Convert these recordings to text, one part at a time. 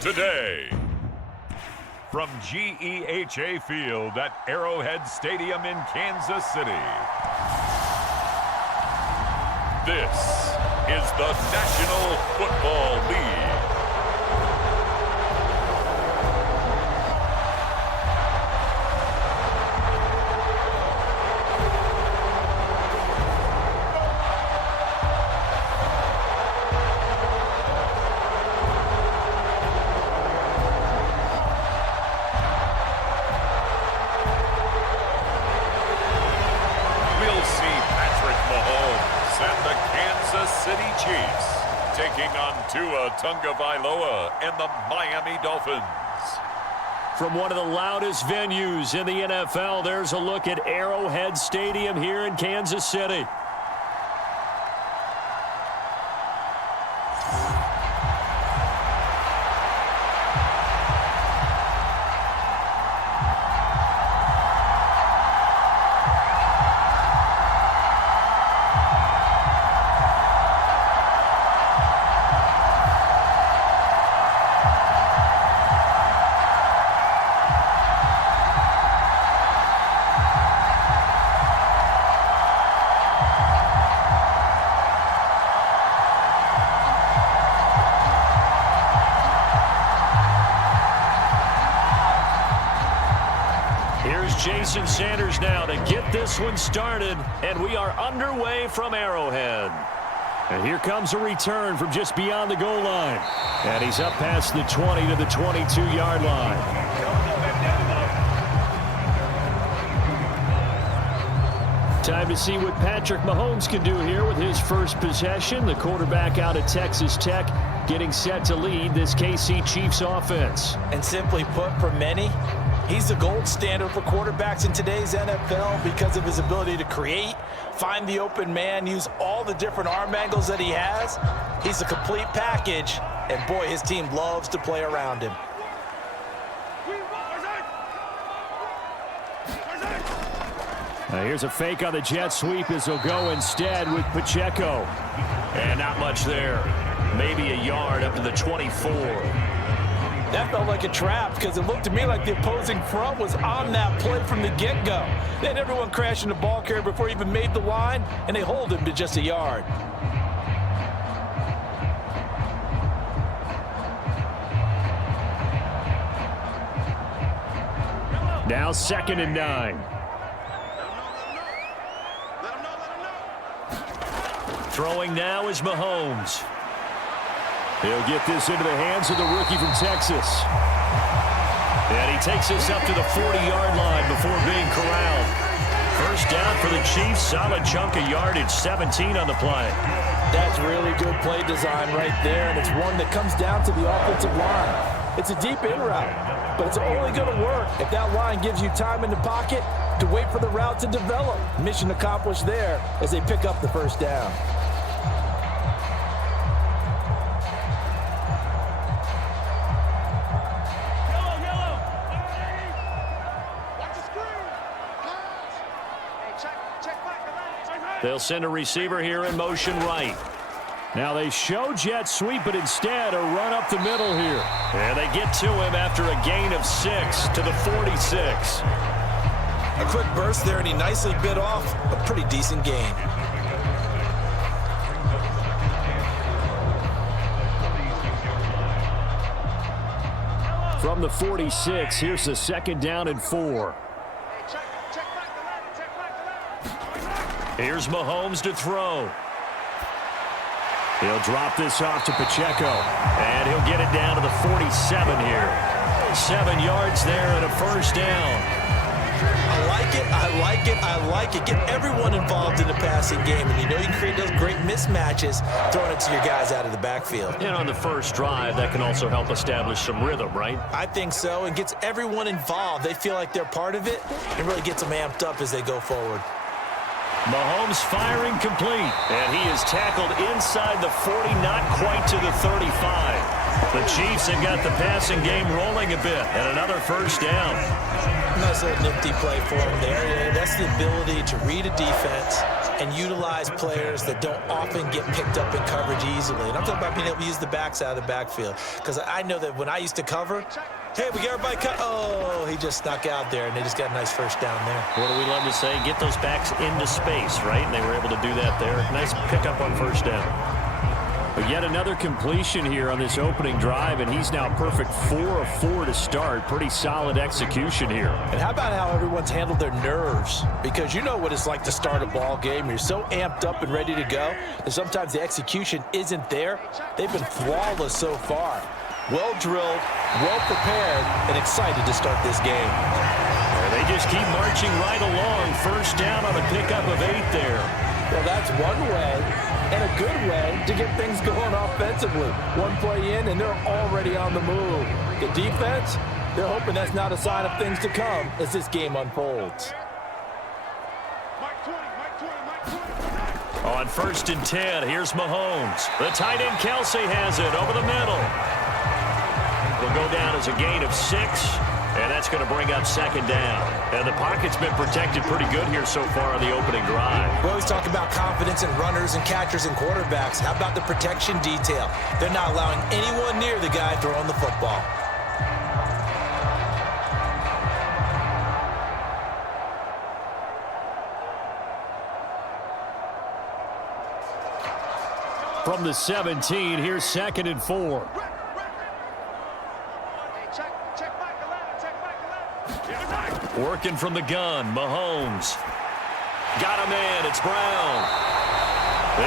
today. From GEHA Field at Arrowhead Stadium in Kansas City. This is the National Football League. Taking on Tua Tagovailoa and the Miami Dolphins. From one of the loudest venues in the NFL, there's a look at Arrowhead Stadium here in Kansas City. Jason Sanders now to get this one started, and we are underway from Arrowhead. And here comes a return from just beyond the goal line. And he's up past the 20 to the 22-yard line. Time to see what Patrick Mahomes can do here with his first possession. The quarterback out of Texas Tech getting set to lead this KC Chiefs offense. And simply put, for many, he's the gold standard for quarterbacks in today's NFL because of his ability to create, find the open man, use all the different arm angles that he has. He's a complete package, and boy, his team loves to play around him. Here's a fake on the jet sweep as he'll go instead with Pacheco. And not much there. Maybe a yard up to the 24. That felt like a trap because it looked to me like the opposing front was on that play from the get-go. They had everyone crashing the ball carrier before he even made the line, and they hold him to just a yard. Now 2nd and 9. Throwing now is Mahomes. He'll get this into the hands of the rookie from Texas. And he takes this up to the 40-yard line before being corralled. First down for the Chiefs. Solid chunk of yardage, 17 on the play. That's really good play design right there, and it's one that comes down to the offensive line. It's a deep in route, but it's only going to work if that line gives you time in the pocket to wait for the route to develop. Mission accomplished there as they pick up the first down. They'll send a receiver here in motion right. Now they show jet sweep, but instead a run up the middle here. And they get to him after a gain of 6 to the 46. A quick burst there, and he nicely bit off a pretty decent gain. From the 46, here's the 2nd down and 4. Here's Mahomes to throw. He'll drop this off to Pacheco, and he'll get it down to the 47 here. 7 yards there and a first down. I like it, I like it, I like it. Get everyone involved in the passing game, and you know you create those great mismatches throwing it to your guys out of the backfield. And on the first drive, that can also help establish some rhythm, right? I think so, and gets everyone involved. They feel like they're part of it, and really gets them amped up as they go forward. Mahomes firing complete, and he is tackled inside the 40, not quite to the 35. The Chiefs have got the passing game rolling a bit, and another first down. Nice little nifty play for him there. That's the ability to read a defense and utilize players that don't often get picked up in coverage easily. And I'm talking about being able to use the backs out of the backfield. Because I know that when I used to cover, hey, we got everybody cut. Oh, he just snuck out there, and they just got a nice first down there. What do we love to say? Get those backs into space, right? And they were able to do that there. Nice pickup on first down. But yet another completion here on this opening drive, and he's now perfect 4 of 4 to start. Pretty solid execution here. And how about how everyone's handled their nerves? Because you know what it's like to start a ball game. You're so amped up and ready to go, and sometimes the execution isn't there. They've been flawless so far. Well drilled, well prepared, and excited to start this game. And they just keep marching right along. First down on a pickup of 8 there. Well, that's one way, and a good way, to get things going offensively. One play in, and they're already on the move. The defense, they're hoping that's not a sign of things to come as this game unfolds. On 1st and 10, here's Mahomes. The tight end Kelsey has it over the middle. Will go down as a gain of 6, and that's going to bring up 2nd down. And the pocket's been protected pretty good here so far on the opening drive. We always talk about confidence in runners and catchers and quarterbacks. How about the protection detail? They're not allowing anyone near the guy throwing the football. From the 17, here's 2nd and 4. Working from the gun, Mahomes. Got him in, it's Brown.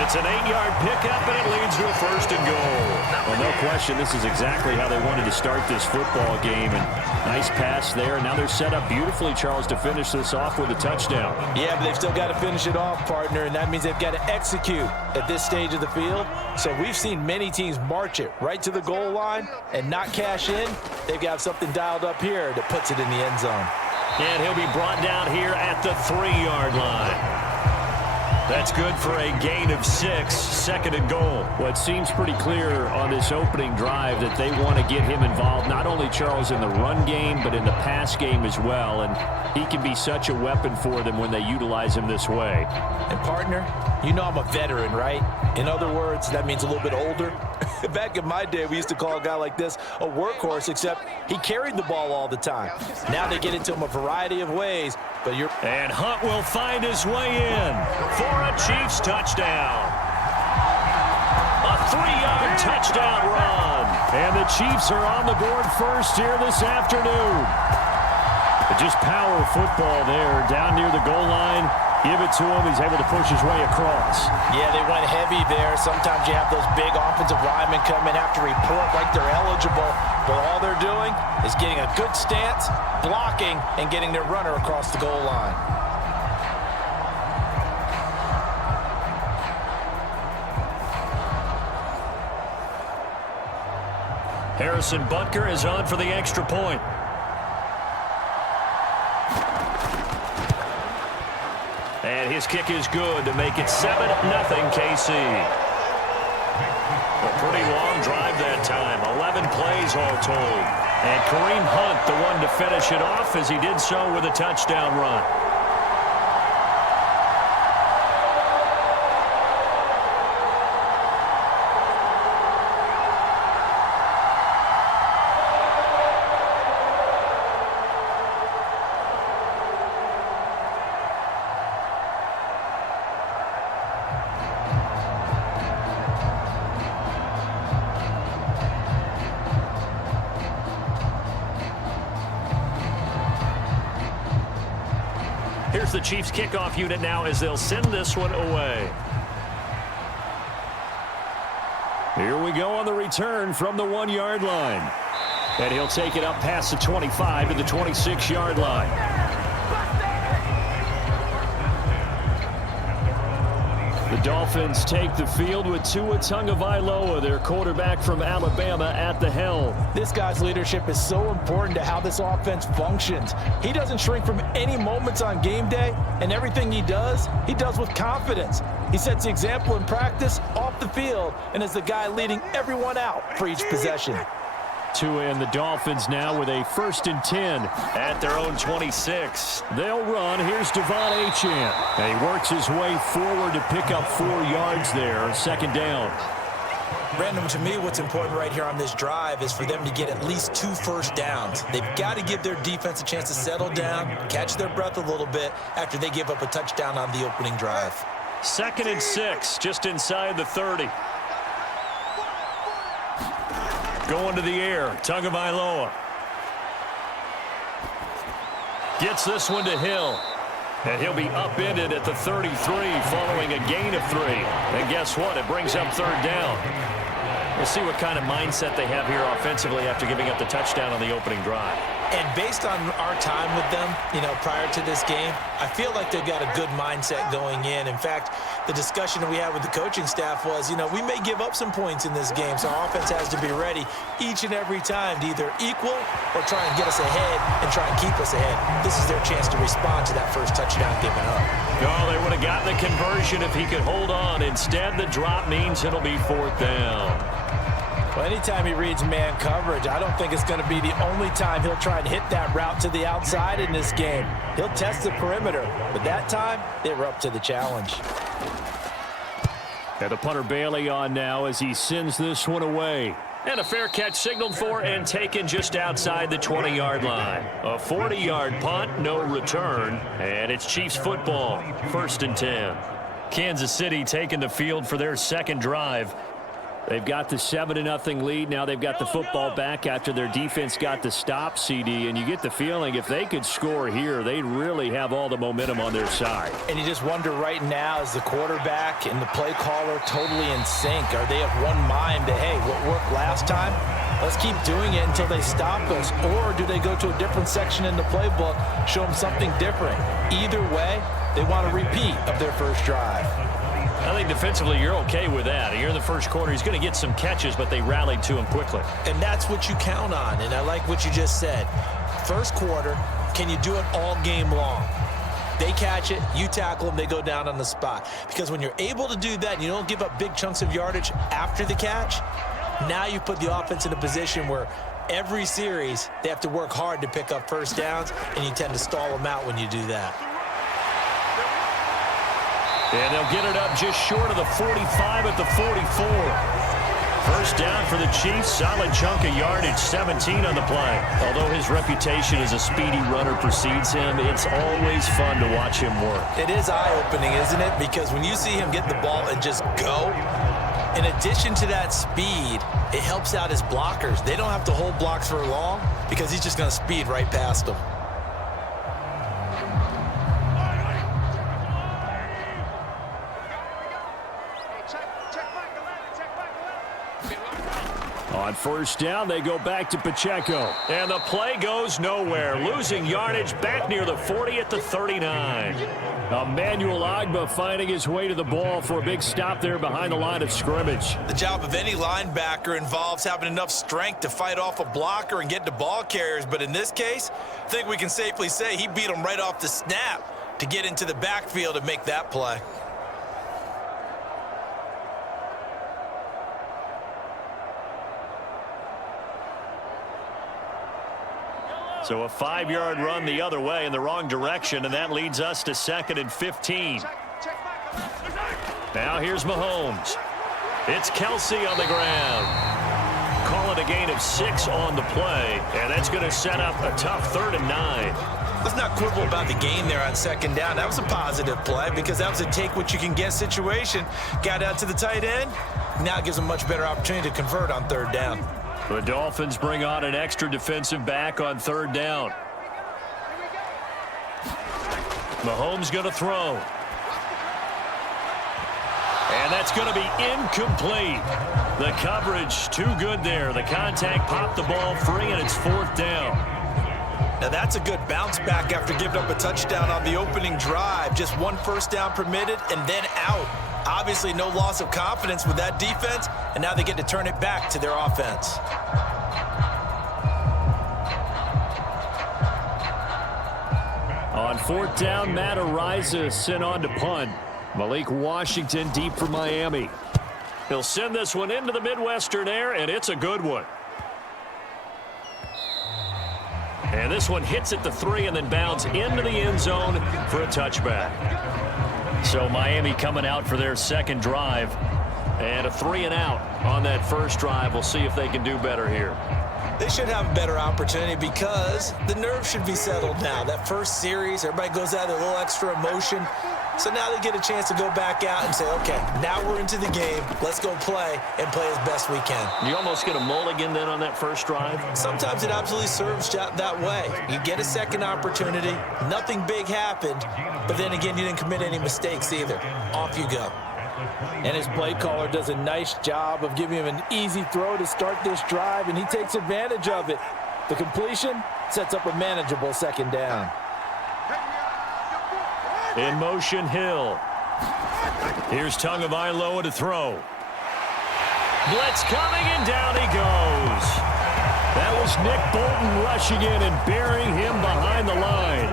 It's an 8-yard pickup, and it leads to a 1st and goal. Well, no question, this is exactly how they wanted to start this football game. And nice pass there, and now they're set up beautifully, Charles, to finish this off with a touchdown. Yeah, but they've still got to finish it off, partner, and that means they've got to execute at this stage of the field. So we've seen many teams march it right to the goal line and not cash in. They've got something dialed up here that puts it in the end zone. And he'll be brought down here at the 3-yard line. That's good for a gain of 6, 2nd and goal. Well, it seems pretty clear on this opening drive that they want to get him involved, not only, Charles, in the run game, but in the pass game as well. And he can be such a weapon for them when they utilize him this way. And, partner, you know I'm a veteran, right? In other words, that means a little bit older. Back in my day, we used to call a guy like this a workhorse, except he carried the ball all the time. Now they get it to him a variety of ways. And Hunt will find his way in for a Chiefs touchdown. A 3-yard touchdown run. And the Chiefs are on the board first here this afternoon. Just power football there down near the goal line. Give it to him. He's able to push his way across. Yeah, they went heavy there. Sometimes you have those big offensive linemen come in, have to report like they're eligible. But all they're doing is getting a good stance, blocking, and getting their runner across the goal line. Harrison Butker is on for the extra point. And his kick is good to make it 7-0 KC. A pretty long drive that time. 11 plays all told. And Kareem Hunt, the one to finish it off, as he did so with a touchdown run. Here's the Chiefs kickoff unit now as they'll send this one away. Here we go on the return from the 1-yard line. And he'll take it up past the 25 to the 26-yard line. The Dolphins take the field with Tua Tagovailoa, their quarterback from Alabama, at the helm. This guy's leadership is so important to how this offense functions. He doesn't shrink from any moments on game day, and everything he does with confidence. He sets the example in practice, off the field, and is the guy leading everyone out for each possession. And the Dolphins now with a 1st and 10 at their own 26. They'll run. Here's Devon Achane. And he works his way forward to pick up 4 yards there. 2nd down. Brandon, to me, what's important right here on this drive is for them to get at least 2 first downs. They've got to give their defense a chance to settle down, catch their breath a little bit after they give up a touchdown on the opening drive. 2nd and 6, just inside the 30. Going to the air, Tagovailoa. Gets this one to Hill. And he'll be upended at the 33 following a gain of 3. And guess what? It brings up 3rd down. We'll see what kind of mindset they have here offensively after giving up the touchdown on the opening drive. And based on our time with them, prior to this game, I feel like they've got a good mindset going in. In fact, the discussion that we had with the coaching staff was, we may give up some points in this game, so our offense has to be ready each and every time to either equal or try and get us ahead and try and keep us ahead. This is their chance to respond to that first touchdown given up. Oh, they would have gotten the conversion if he could hold on. Instead, the drop means it'll be 4th down. Well, anytime he reads man coverage, I don't think it's going to be the only time he'll try and hit that route to the outside in this game. He'll test the perimeter, but that time, they were up to the challenge. And the punter Bailey on now as he sends this one away. And a fair catch signaled for and taken just outside the 20-yard line. A 40-yard punt, no return, and it's Chiefs football, 1st and 10. Kansas City taking the field for their 2nd drive. They've got the 7-0 lead. Now they've got the football back after their defense got the stop, CD. And you get the feeling if they could score here, they'd really have all the momentum on their side. And you just wonder right now, is the quarterback and the play caller totally in sync? Are they of one mind that, hey, what worked last time, let's keep doing it until they stop us? Or do they go to a different section in the playbook, show them something different? Either way, they want a repeat of their first drive. I think defensively you're okay with that. Here in the first quarter, he's going to get some catches, but they rallied to him quickly. And that's what you count on, and I like what you just said. First quarter, can you do it all game long? They catch it, you tackle them, they go down on the spot. Because when you're able to do that and you don't give up big chunks of yardage after the catch, now you put the offense in a position where every series they have to work hard to pick up first downs, and you tend to stall them out when you do that. And they'll get it up just short of the 45 at the 44. First down for the Chiefs. Solid chunk of yardage, 17 on the play. Although his reputation as a speedy runner precedes him, it's always fun to watch him work. It is eye-opening, isn't it? Because when you see him get the ball and just go, in addition to that speed, it helps out his blockers. They don't have to hold blocks for long because he's just going to speed right past them. On first down, they go back to Pacheco. And the play goes nowhere. Losing yardage back near the 40 at the 39. Emmanuel Ogbah finding his way to the ball for a big stop there behind the line of scrimmage. The job of any linebacker involves having enough strength to fight off a blocker and get to ball carriers. But in this case, I think we can safely say he beat him right off the snap to get into the backfield and make that play. So a 5-yard run the other way in the wrong direction, and that leads us to 2nd and 15. Now here's Mahomes. It's Kelsey on the ground. Call it a gain of 6 on the play, and that's going to set up a tough 3rd and 9. Let's not quibble about the gain there on 2nd down. That was a positive play because that was a take-what-you-can-get situation. Got out to the tight end. Now it gives them a much better opportunity to convert on 3rd down. The Dolphins bring on an extra defensive back on 3rd down. Mahomes going to throw. And that's going to be incomplete. The coverage too good there. The contact popped the ball free, and it's 4th down. Now that's a good bounce back after giving up a touchdown on the opening drive. Just 1 first down permitted and then out. Obviously no loss of confidence with that defense, and now they get to turn it back to their offense. On 4th down, Matt Araiza sent on to punt. Malik Washington deep for Miami. He'll send this one into the Midwestern air, and it's a good one. And this one hits at the 3 and then bounds into the end zone for a touchback. So Miami coming out for their second drive. And a 3 and out on that first drive. We'll see if they can do better here. They should have a better opportunity because the nerves should be settled now. That first series, everybody goes out with a little extra emotion. So now they get a chance to go back out and say, okay, now we're into the game. Let's go play and play as best we can. You almost get a mulligan then on that first drive? Sometimes it absolutely serves that way. You get a second opportunity. Nothing big happened. But then again, you didn't commit any mistakes either. Off you go. And his play caller does a nice job of giving him an easy throw to start this drive, and he takes advantage of it. The completion sets up a manageable second down. In motion, Hill. Here's Tagovailoa to throw. Blitz coming, and down he goes. That was Nick Bolton rushing in and burying him behind the line.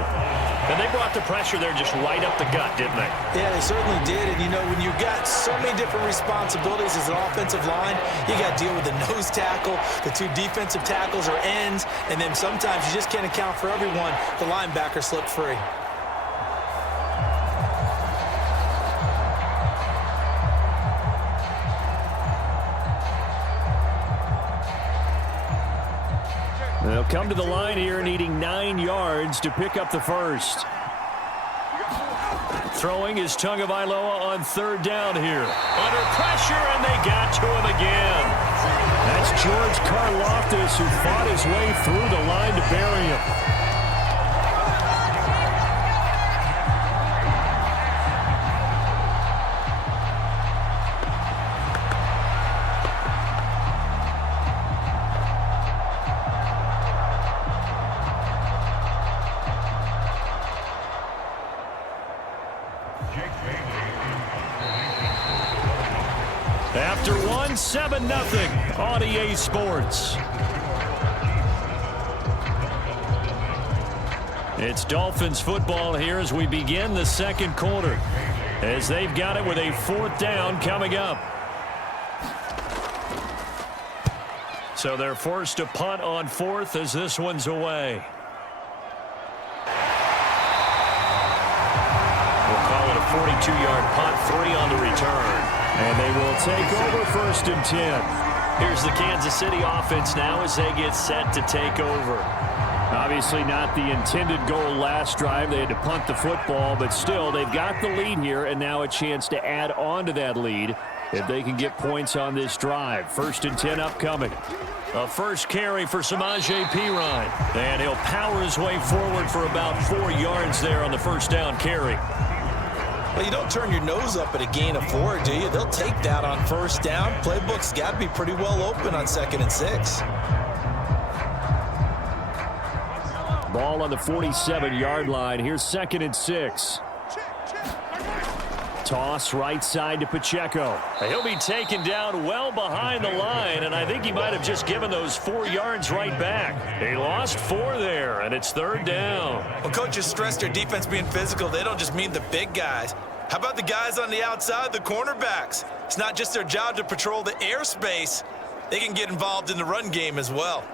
And they brought the pressure there just right up the gut, didn't they? Yeah, they certainly did. And, you know, when you've got so many different responsibilities as an offensive line, you got to deal with the nose tackle, the 2 defensive tackles or ends, and then sometimes you just can't account for everyone. The linebacker slipped free. They'll come to the line here needing 9 yards to pick up the first. Throwing is Tagovailoa on third down here. Under pressure, and they got to him again. That's George Karlaftis who fought his way through the line to bury him. After 1, 7-0 on EA Sports. It's Dolphins football here as we begin the second quarter, as they've got it with a 4th down coming up. So they're forced to punt on 4th as this one's away. We'll call it a 42-yard punt, 3 on the return. And they will take over 1st and 10. Here's the Kansas City offense now as they get set to take over. Obviously not the intended goal last drive. They had to punt the football, but still they've got the lead here and now a chance to add on to that lead if they can get points on this drive. 1st and 10 upcoming. A first carry for Samaje Perine. And he'll power his way forward for about 4 yards there on the first down carry. Well, you don't turn your nose up at a gain of 4, do you? They'll take that on 1st down. Playbook's got to be pretty well open on 2nd and 6. Ball on the 47-yard line. Here's 2nd and 6. Toss right side to Pacheco. He'll be taken down well behind the line, and I think he might have just given those 4 yards right back. He lost 4 there, and it's 3rd down. Well, coaches stress their defense being physical. They don't just mean the big guys. How about the guys on the outside, the cornerbacks? It's not just their job to patrol the airspace. They can get involved in the run game as well.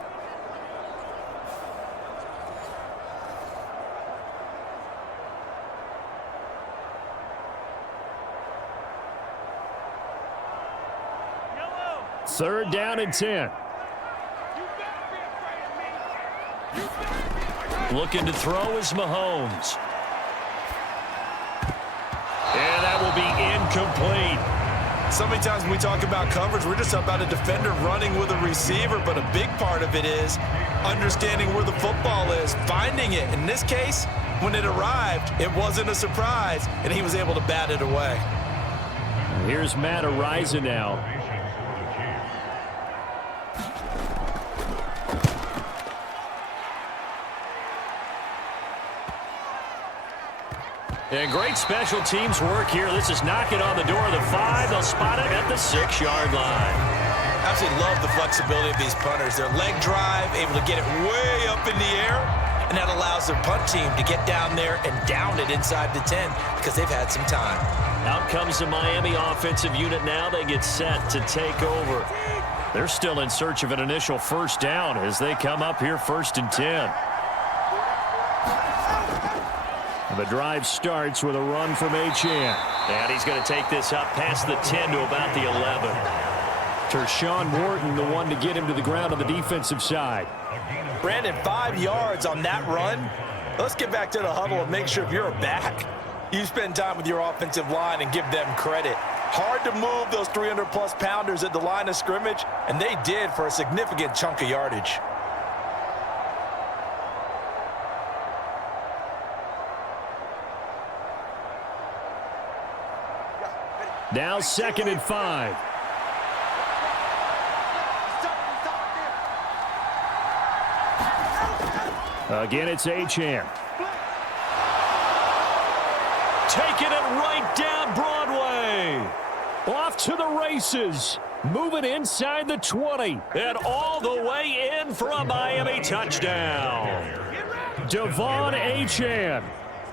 Third down and 10. Looking to throw is Mahomes. And that will be incomplete. So many times when we talk about coverage, we're just about a defender running with a receiver, but a big part of it is understanding where the football is, finding it. In this case, when it arrived, it wasn't a surprise, and he was able to bat it away. Here's Matt Ariza now. And great special teams work here. This is knocking on the door of the 5. They'll spot it at the 6-yard line. Absolutely love the flexibility of these punters. Their leg drive, able to get it way up in the air, and that allows their punt team to get down there and down it inside the 10 because they've had some time. Out comes the Miami offensive unit now. They get set to take over. They're still in search of an initial first down as they come up here 1st and 10. The drive starts with a run from Achane. And he's going to take this up past the 10 to about the 11. Tershawn Wharton, the one to get him to the ground on the defensive side. Brandon, 5 yards on that run. Let's get back to the huddle and make sure if you're back, you spend time with your offensive line and give them credit. Hard to move those 300-plus pounders at the line of scrimmage, and they did for a significant chunk of yardage. Now 2nd and 5. Again, it's Achane. Taking it right down Broadway. Off to the races. Moving inside the 20. And all the way in for a Miami touchdown. Devon Achane.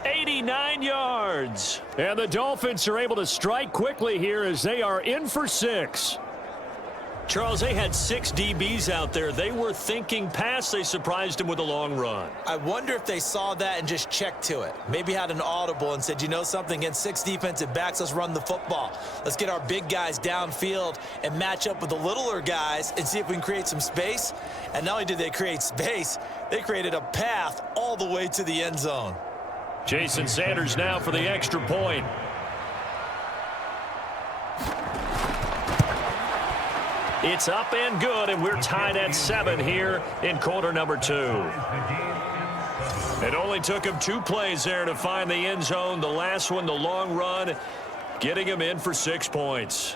89 yards. And the Dolphins are able to strike quickly here as they are in for 6. Charles, they had 6 DBs out there. They were thinking pass. They surprised him with a long run. I wonder if they saw that and just checked to it. Maybe had an audible and said, you know something, against 6 defensive backs, let's run the football. Let's get our big guys downfield and match up with the littler guys and see if we can create some space. And not only did they create space, they created a path all the way to the end zone. Jason Sanders now for the extra point. It's up and good, and we're tied at 7 here in quarter number 2. It only took him 2 plays there to find the end zone. The last one, the long run, getting him in for 6 points.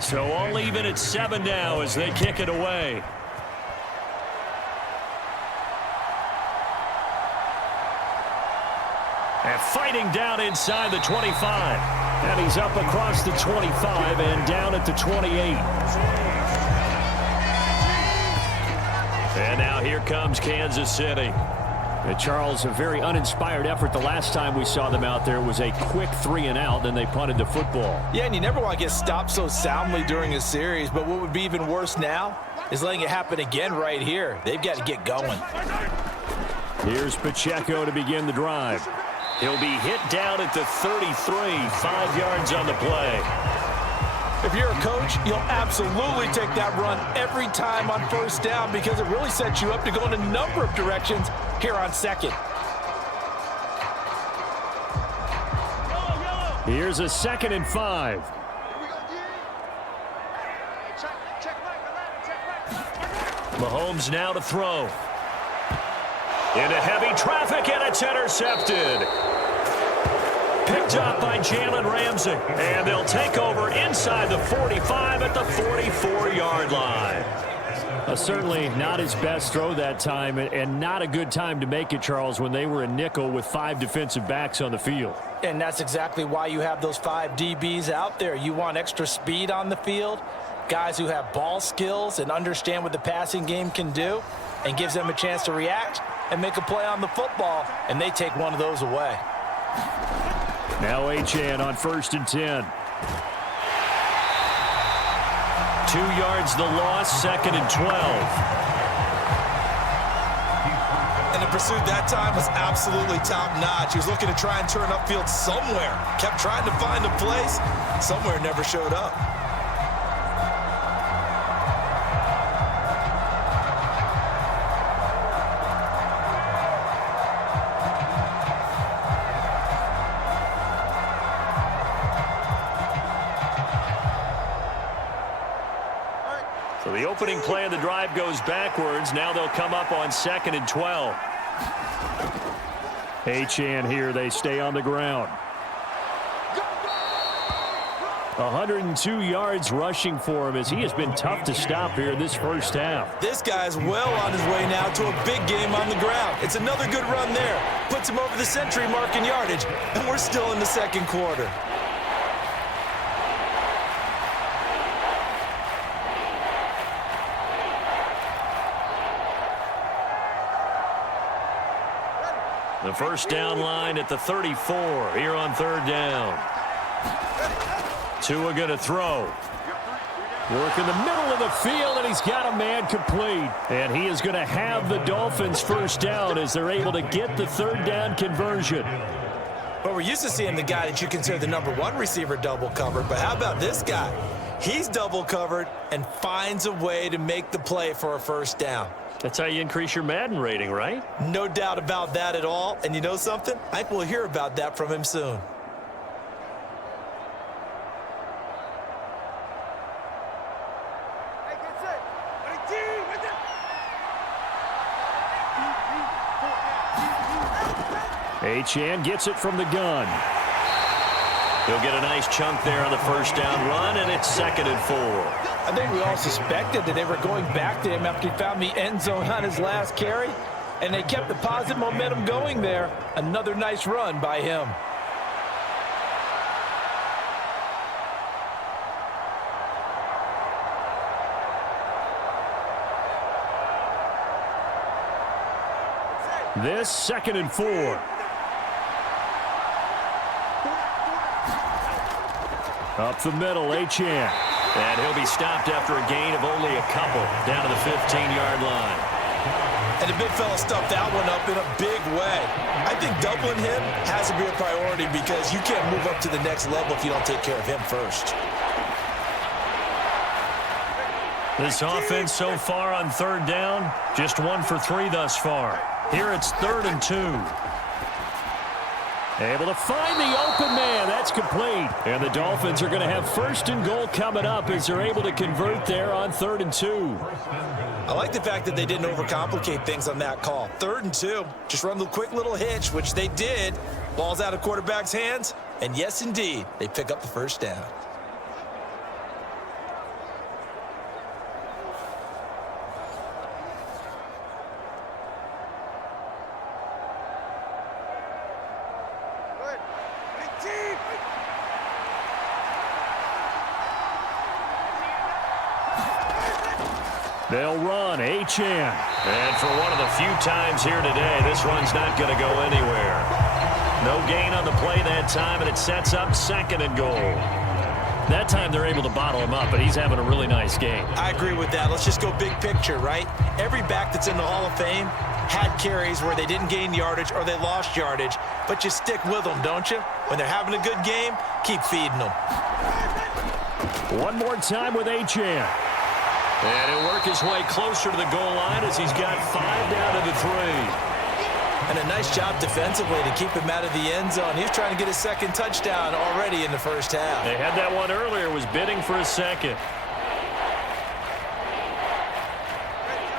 So all even at 7 now as they kick it away. And fighting down inside the 25. And he's up across the 25 and down at the 28. And now here comes Kansas City. And Charles, a very uninspired effort. The last time we saw them out there was a quick 3 and out, then they punted the football. Yeah, and you never want to get stopped so soundly during a series, but what would be even worse now is letting it happen again right here. They've got to get going. Here's Pacheco to begin the drive. He'll be hit down at the 33, 5 yards on the play. If you're a coach, you'll absolutely take that run every time on first down because it really sets you up to go in a number of directions here on 2nd. Here's a 2nd and 5. Mahomes now to throw. Into heavy traffic, and it's intercepted. Picked up by Jalen Ramsey. And they'll take over inside the 45 at the 44-yard line. Certainly not his best throw that time, and not a good time to make it, Charles, when they were in nickel with 5 defensive backs on the field. And that's exactly why you have those 5 DBs out there. You want extra speed on the field, guys who have ball skills and understand what the passing game can do, and gives them a chance to react and make a play on the football, and they take one of those away. Now Achane on 1st and 10. 2 yards the loss, 2nd and 12. And the pursuit that time was absolutely top-notch. He was looking to try and turn upfield somewhere. Kept trying to find a place. Somewhere never showed up. So the opening play of the drive goes backwards. Now they'll come up on 2nd and 12. Achane here, they stay on the ground. 102 yards rushing for him as he has been tough to stop here this first half. This guy's well on his way now to a big game on the ground. It's another good run there. Puts him over the century mark in yardage, and we're still in the 2nd quarter. The first down line at the 34 here on third down. Tua going to throw. Work in the middle of the field, and he's got a man complete. And he is going to have the Dolphins first down as they're able to get the third down conversion. Well, we're used to seeing the guy that you consider the #1 receiver double covered, but how about this guy? He's double covered and finds a way to make the play for a first down. That's how you increase your Madden rating, right? No doubt about that at all. And you know something? I think we'll hear about that from him soon. Achane gets it from the gun. He'll get a nice chunk there on the first down run, and it's 2nd and 4. I think we all suspected that they were going back to him after he found the end zone on his last carry, and they kept the positive momentum going there. Another nice run by him. This 2nd and 4. Up the middle, Achane. And he'll be stopped after a gain of only a couple down to the 15-yard line. And the big fella stuffed that one up in a big way. I think doubling him has to be a priority because you can't move up to the next level if you don't take care of him first. This offense so far on third down, just 1 for 3 thus far. Here it's 3rd and 2. Able to find the open man. That's complete. And the Dolphins are going to have 1st and goal coming up as they're able to convert there on 3rd and 2. I like the fact that they didn't overcomplicate things on that call. 3rd and 2. Just run the quick little hitch, which they did. Ball's out of quarterback's hands. And yes, indeed, they pick up the first down. They'll run, Achane. And for one of the few times here today, this run's not going to go anywhere. No gain on the play that time, and it sets up 2nd and goal. That time they're able to bottle him up, but he's having a really nice game. I agree with that. Let's just go big picture, right? Every back that's in the Hall of Fame had carries where they didn't gain yardage or they lost yardage, but you stick with them, don't you? When they're having a good game, keep feeding them. One more time with Achane. And he'll work his way closer to the goal line as he's got 5 down to the 3. And a nice job defensively to keep him out of the end zone. He's trying to get his 2nd touchdown already in the first half. They had that one earlier, was bidding for a 2nd.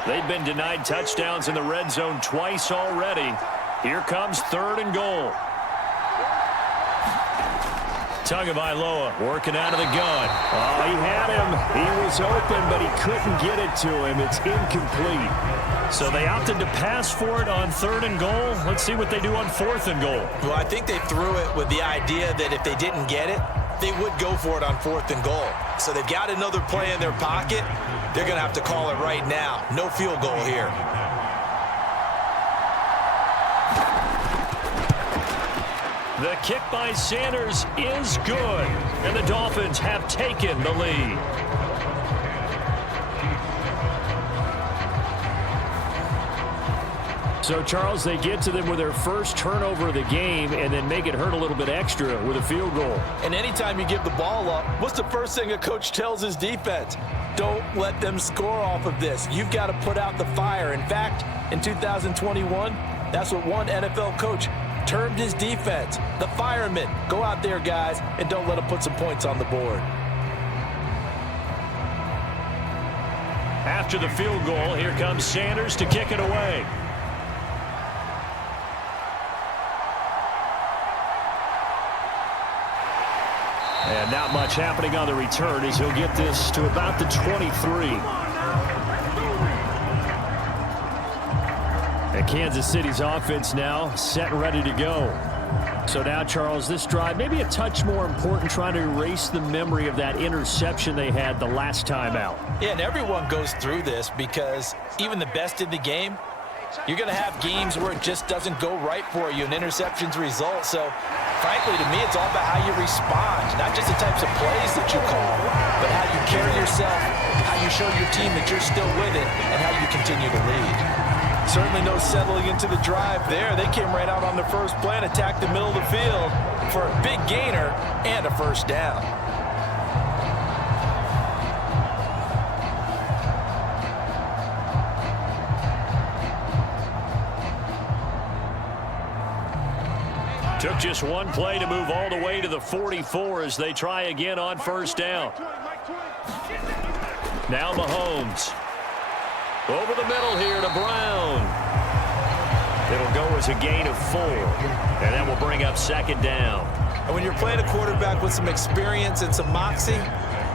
They've been denied touchdowns in the red zone twice already. Here comes 3rd and goal. Tagovailoa working out of the gun. Oh, he had him. He was open, but he couldn't get it to him. It's incomplete. So they opted to pass for it on 3rd and goal. Let's see what they do on 4th and goal. Well, I think they threw it with the idea that if they didn't get it, they would go for it on 4th and goal. So they've got another play in their pocket. They're going to have to call it right now. No field goal here. The kick by Sanders is good, and the Dolphins have taken the lead. So, Charles, they get to them with their first turnover of the game and then make it hurt a little bit extra with a field goal. And anytime you give the ball up, what's the first thing a coach tells his defense? Don't let them score off of this. You've got to put out the fire. In fact, in 2021, that's what one NFL coach termed his defense. The firemen. Go out there, guys, and don't let them put some points on the board. After the field goal, here comes Sanders to kick it away. And not much happening on the return as he'll get this to about the 23. And Kansas City's offense now set and ready to go. So now, Charles, this drive maybe a touch more important, trying to erase the memory of that interception they had the last time out. Yeah, and everyone goes through this because even the best in the game, You're going to have games where it just doesn't go right for you, and interceptions result. So, frankly, to me, it's all about how you respond, not just the types of plays that you call, but how you carry yourself, how you show your team that you're still with it, and how you continue to lead. Certainly no settling into the drive there. They came right out on the first play and attacked the middle of the field for a big gainer and a first down. Took just one play to move all the way to the 44 as they try again on first down. Now Mahomes. Over the middle here to Brown. It'll go as a gain of 4. And that will bring up second down. And when you're playing a quarterback with some experience and some moxie,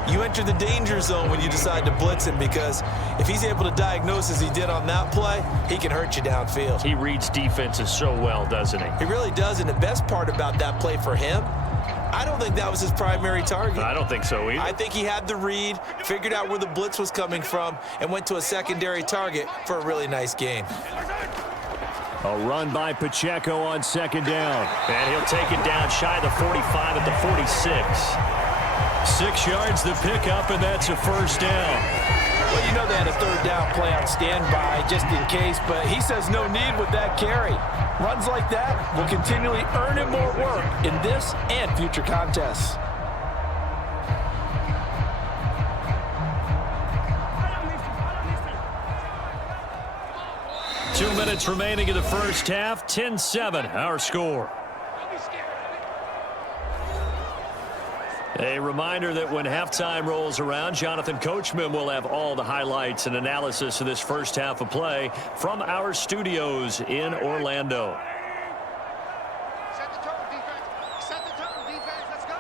you enter the danger zone when you decide to blitz him, because if he's able to diagnose as he did on that play, he can hurt you downfield. He reads defenses so well, doesn't he? He really does, and the best part about that play for him, I don't think that was his primary target. I don't think so either. I think he had the read, figured out where the blitz was coming from, and went to a secondary target for a really nice gain. A run by Pacheco on second down. And he'll take it down shy of the 45 at the 46. 6 yards the pickup, and that's a first down. Well, you know they had a third down play on standby just in case, but he says no need with that carry. Runs like that will continually earn him more work in this and future contests. Two minutes remaining in the first half. 10-7, our score. A reminder that when halftime rolls around, Jonathan Coachman will have all the highlights and analysis of this first half of play from our studios in Orlando. Set the tone, defense. Set the tone, defense. Let's go.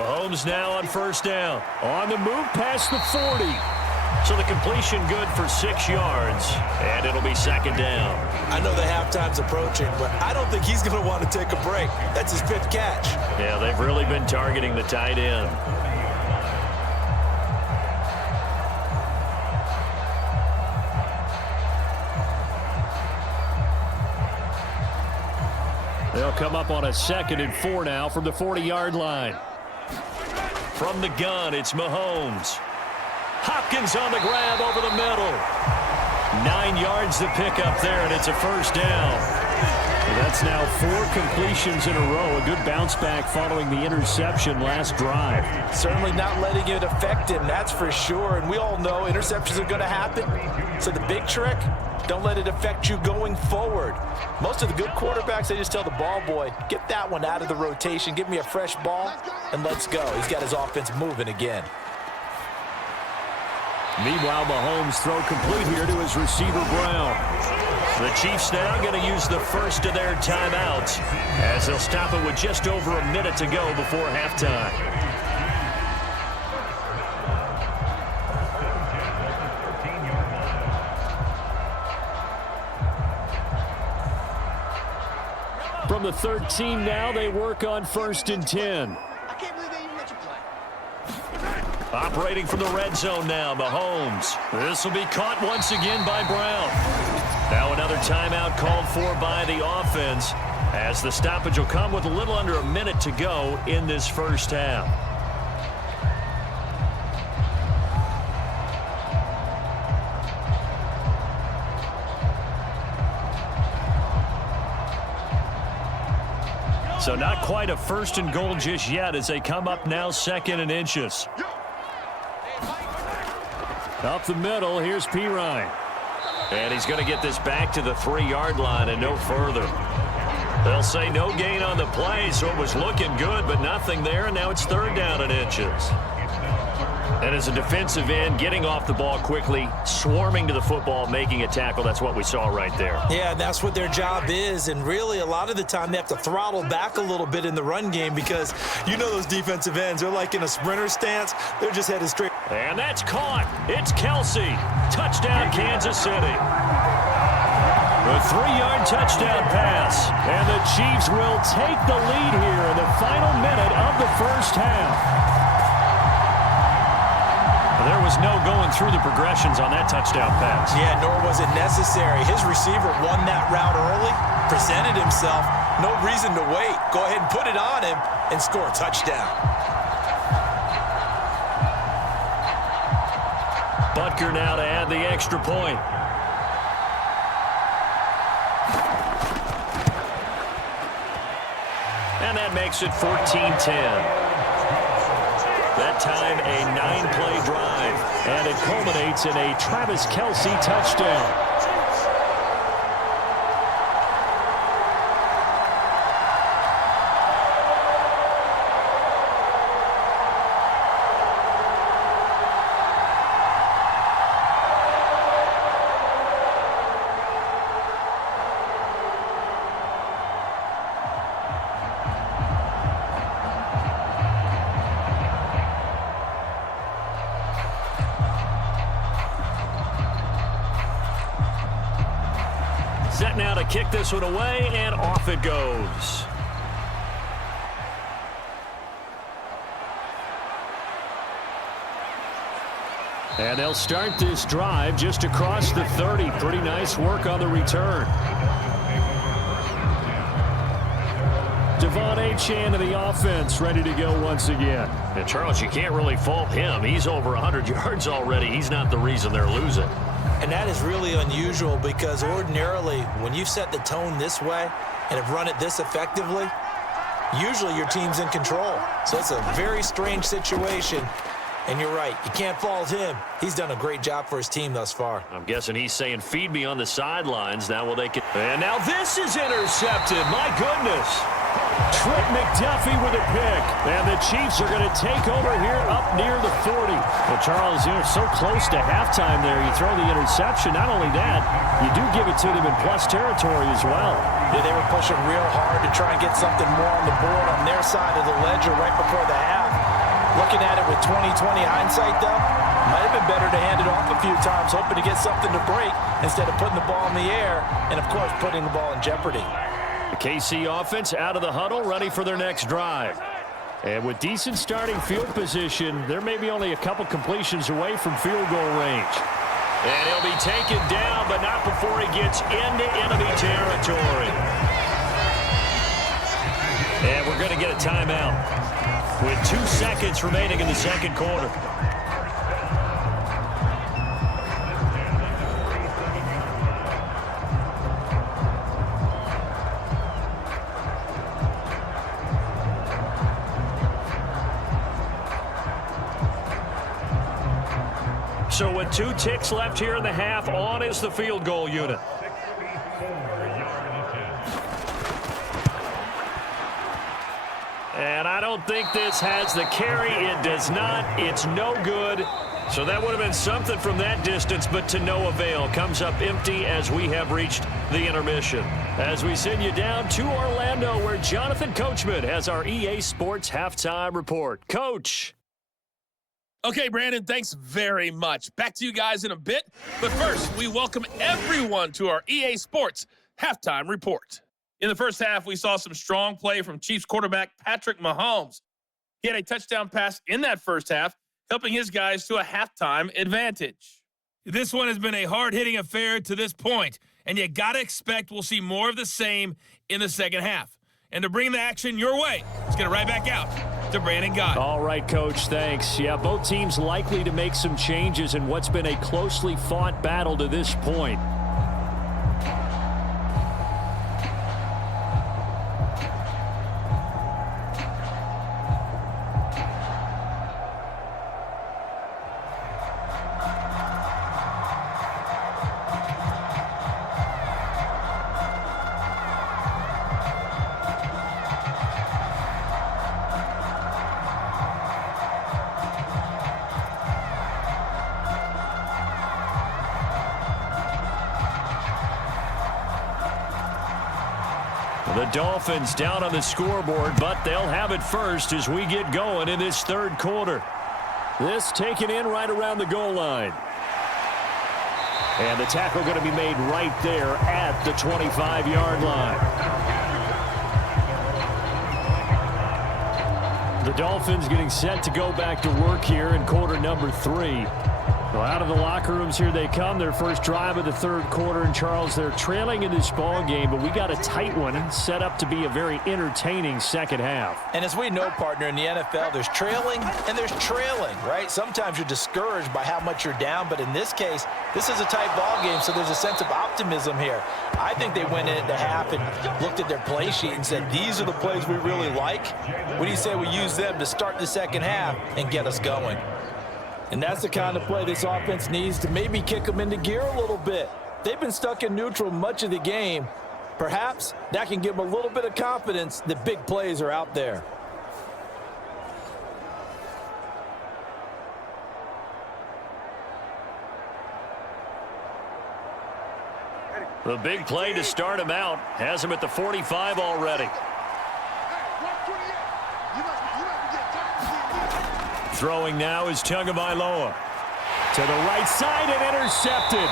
Mahomes now on first down. On the move past the 40. So the completion good for 6 yards, and it'll be second down. I know the halftime's approaching, but I don't think he's going to want to take a break. That's his 5th catch. Yeah, they've really been targeting the tight end. They'll come up on a 2nd and 4 now from the 40-yard line. From the gun, it's Mahomes. Hopkins on the grab over the middle. 9 yards to pick up there, and it's a first down. That's now 4 completions in a row. A good bounce back following the interception last drive. Certainly not letting it affect him, that's for sure. And we all know interceptions are going to happen. So the big trick, don't let it affect you going forward. Most of the good quarterbacks, they just tell the ball boy, get that one out of the rotation, give me a fresh ball, and let's go. He's got his offense moving again. Meanwhile, Mahomes throw complete here to his receiver, Brown. The Chiefs now going to use the first of their timeouts as they'll stop it with just over a minute to go before halftime. From the 13 now, they work on 1st and 10. I can't believe they even let you play. Operating from the red zone now, Mahomes. This will be caught once again by Brown. Now another timeout called for by the offense as the stoppage will come with a little under a minute to go in this first half. So not quite a 1st and goal just yet as they come up now 2nd and inches. Up the middle, here's Pirine. And he's going to get this back to the 3-yard line and no further. They'll say no gain on the play, so it was looking good, but nothing there, and now it's 3rd down and inches. And as a defensive end, getting off the ball quickly, swarming to the football, making a tackle, that's what we saw right there. Yeah, that's what their job is, and really a lot of the time they have to throttle back a little bit in the run game because you know those defensive ends, they're like in a sprinter stance, they're just headed straight. And that's caught. It's Kelsey. Touchdown, Kansas City. A 3-yard touchdown pass. And the Chiefs will take the lead here in the final minute of the first half. There was no going through the progressions on that touchdown pass. Yeah, nor was it necessary. His receiver won that route early, presented himself. No reason to wait. Go ahead and put it on him and score a touchdown. Butker now to add the extra point. And that makes it 14-10. That time, a 9-play drive. And it culminates in a Travis Kelce touchdown. Set now to kick this one away, and off it goes. And they'll start this drive just across the 30. Pretty nice work on the return. Devon Achane to the offense, ready to go once again. And Charles, you can't really fault him. He's over 100 yards already. He's not the reason they're losing. And that is really unusual because ordinarily when you set the tone this way and have run it this effectively, usually your team's in control. So it's a very strange situation. And you're right, you can't fault him. He's done a great job for his team thus far. I'm guessing he's saying, feed me on the sidelines. Now will they can. And now this is intercepted. My goodness. Trent McDuffie with a pick. And the Chiefs are going to take over here up near the 40. Well, Charles, you're so close to halftime there. You throw the interception. Not only that, you do give it to them in plus territory as well. Yeah, they were pushing real hard to try and get something more on the board on their side of the ledger right before the half. Looking at it with 20/20 hindsight, though, might have been better to hand it off a few times, hoping to get something to break instead of putting the ball in the air and, of course, putting the ball in jeopardy. The KC offense out of the huddle, ready for their next drive. And with decent starting field position, they're maybe only a couple completions away from field goal range. And he'll be taken down, but not before he gets into enemy territory. And we're going to get a timeout with 2 seconds remaining in the second quarter. So with 2 ticks left here in the half, on is the field goal unit. And I don't think this has the carry. It does not. It's no good. So that would have been something from that distance, but to no avail. Comes up empty as we have reached the intermission. As we send you down to Orlando, where Jonathan Coachman has our EA Sports Halftime Report. Coach. Okay, Brandon, thanks very much. Back to you guys in a bit. But first, we welcome everyone to our EA Sports Halftime Report. In the first half, we saw some strong play from Chiefs quarterback Patrick Mahomes. He had a touchdown pass in that first half, helping his guys to a halftime advantage. This one has been a hard-hitting affair to this point, and you got to expect we'll see more of the same in the second half. And to bring the action your way, let's get it right back out to Brandon Gott. All right, Coach, thanks. Yeah, both teams likely to make some changes in what's been a closely fought battle to this point. The Dolphins down on the scoreboard, but they'll have it first as we get going in this third quarter. This taken in right around the goal line. And the tackle going to be made right there at the 25-yard line. The Dolphins getting set to go back to work here in quarter number 3. Well, out of the locker rooms here they come. Their first drive of the third quarter. And, Charles, they're trailing in this ball game, but we got a tight one set up to be a very entertaining second half. And as we know, partner, in the NFL, there's trailing and there's trailing, right? Sometimes you're discouraged by how much you're down, but in this case, this is a tight ball game, so there's a sense of optimism here. I think they went into half and looked at their play sheet and said, these are the plays we really like. What do you say we use them to start the second half and get us going? And that's the kind of play this offense needs to maybe kick them into gear a little bit. They've been stuck in neutral much of the game. Perhaps that can give them a little bit of confidence that big plays are out there. The big play to start him out has him at the 45 already. Throwing now is Tagovailoa. To the right side and intercepted.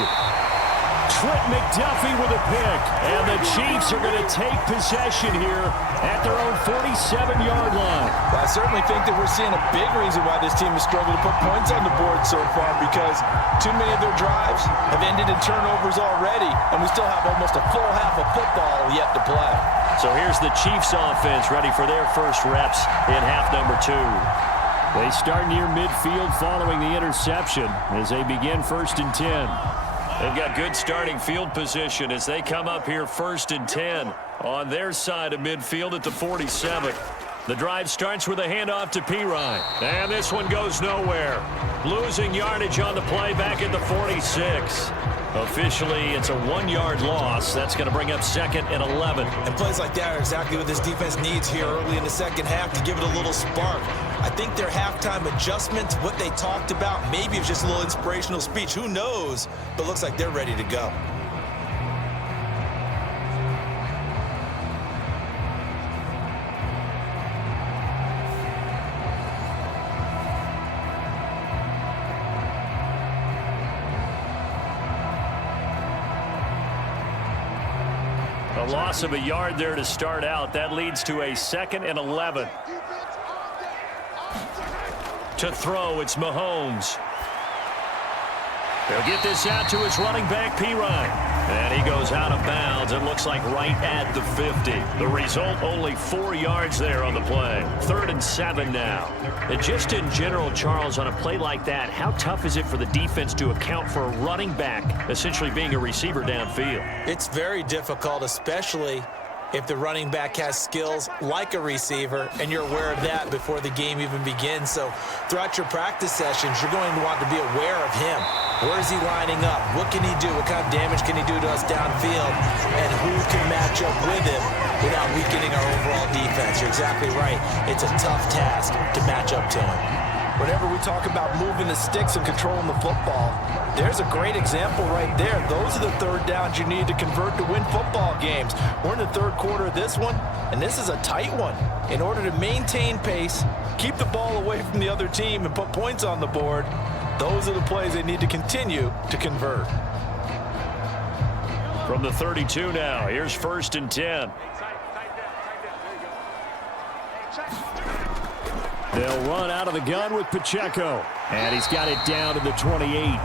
Trent McDuffie with a pick. And the Chiefs are going to take possession here at their own 47-yard line. Well, I certainly think that we're seeing a big reason why this team has struggled to put points on the board so far, because too many of their drives have ended in turnovers already, and we still have almost a full half of football yet to play. So here's the Chiefs offense ready for their first reps in half number 2. They start near midfield following the interception as they begin 1st and 10. They've got good starting field position as they come up here 1st and 10 on their side of midfield at the 47. The drive starts with a handoff to Pirine. And this one goes nowhere. Losing yardage on the play back at the 46. Officially, it's a 1-yard loss. That's going to bring up 2nd and 11. And plays like that are exactly what this defense needs here early in the second half to give it a little spark. I think their halftime adjustments, what they talked about, maybe it was just a little inspirational speech. Who knows? But looks like they're ready to go. A loss of a yard there to start out. That leads to a 2nd and 11. To throw, it's Mahomes. He'll get this out to his running back, Pirine. And he goes out of bounds. It looks like right at the 50. The result, only 4 yards there on the play. 3rd and 7 now. And just in general, Charles, on a play like that, how tough is it for the defense to account for a running back essentially being a receiver downfield? It's very difficult, especially if the running back has skills like a receiver, and you're aware of that before the game even begins. So throughout your practice sessions, you're going to want to be aware of him. Where is he lining up? What can he do? What kind of damage can he do to us downfield? And who can match up with him without weakening our overall defense? You're exactly right. It's a tough task to match up to him. Whenever we talk about moving the sticks and controlling the football, there's a great example right there. Those are the third downs you need to convert to win football games. We're in the third quarter of this one, and this is a tight one. In order to maintain pace, keep the ball away from the other team, and put points on the board, those are the plays they need to continue to convert. From the 32 now, here's 1st and 10. They'll run out of the gun with Pacheco. And he's got it down to the 28.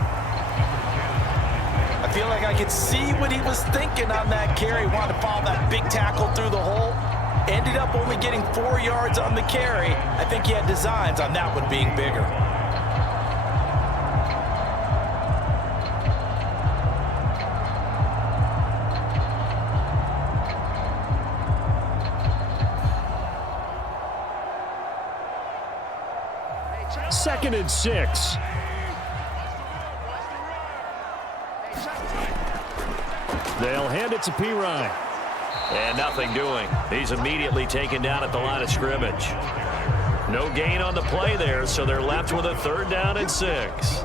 I feel like I could see what he was thinking on that carry. Wanted to follow that big tackle through the hole. Ended up only getting 4 yards on the carry. I think he had designs on that one being bigger. Second and 6. They'll hand it to Pirine. And nothing doing. He's immediately taken down at the line of scrimmage. No gain on the play there, so they're left with a 3rd down and 6.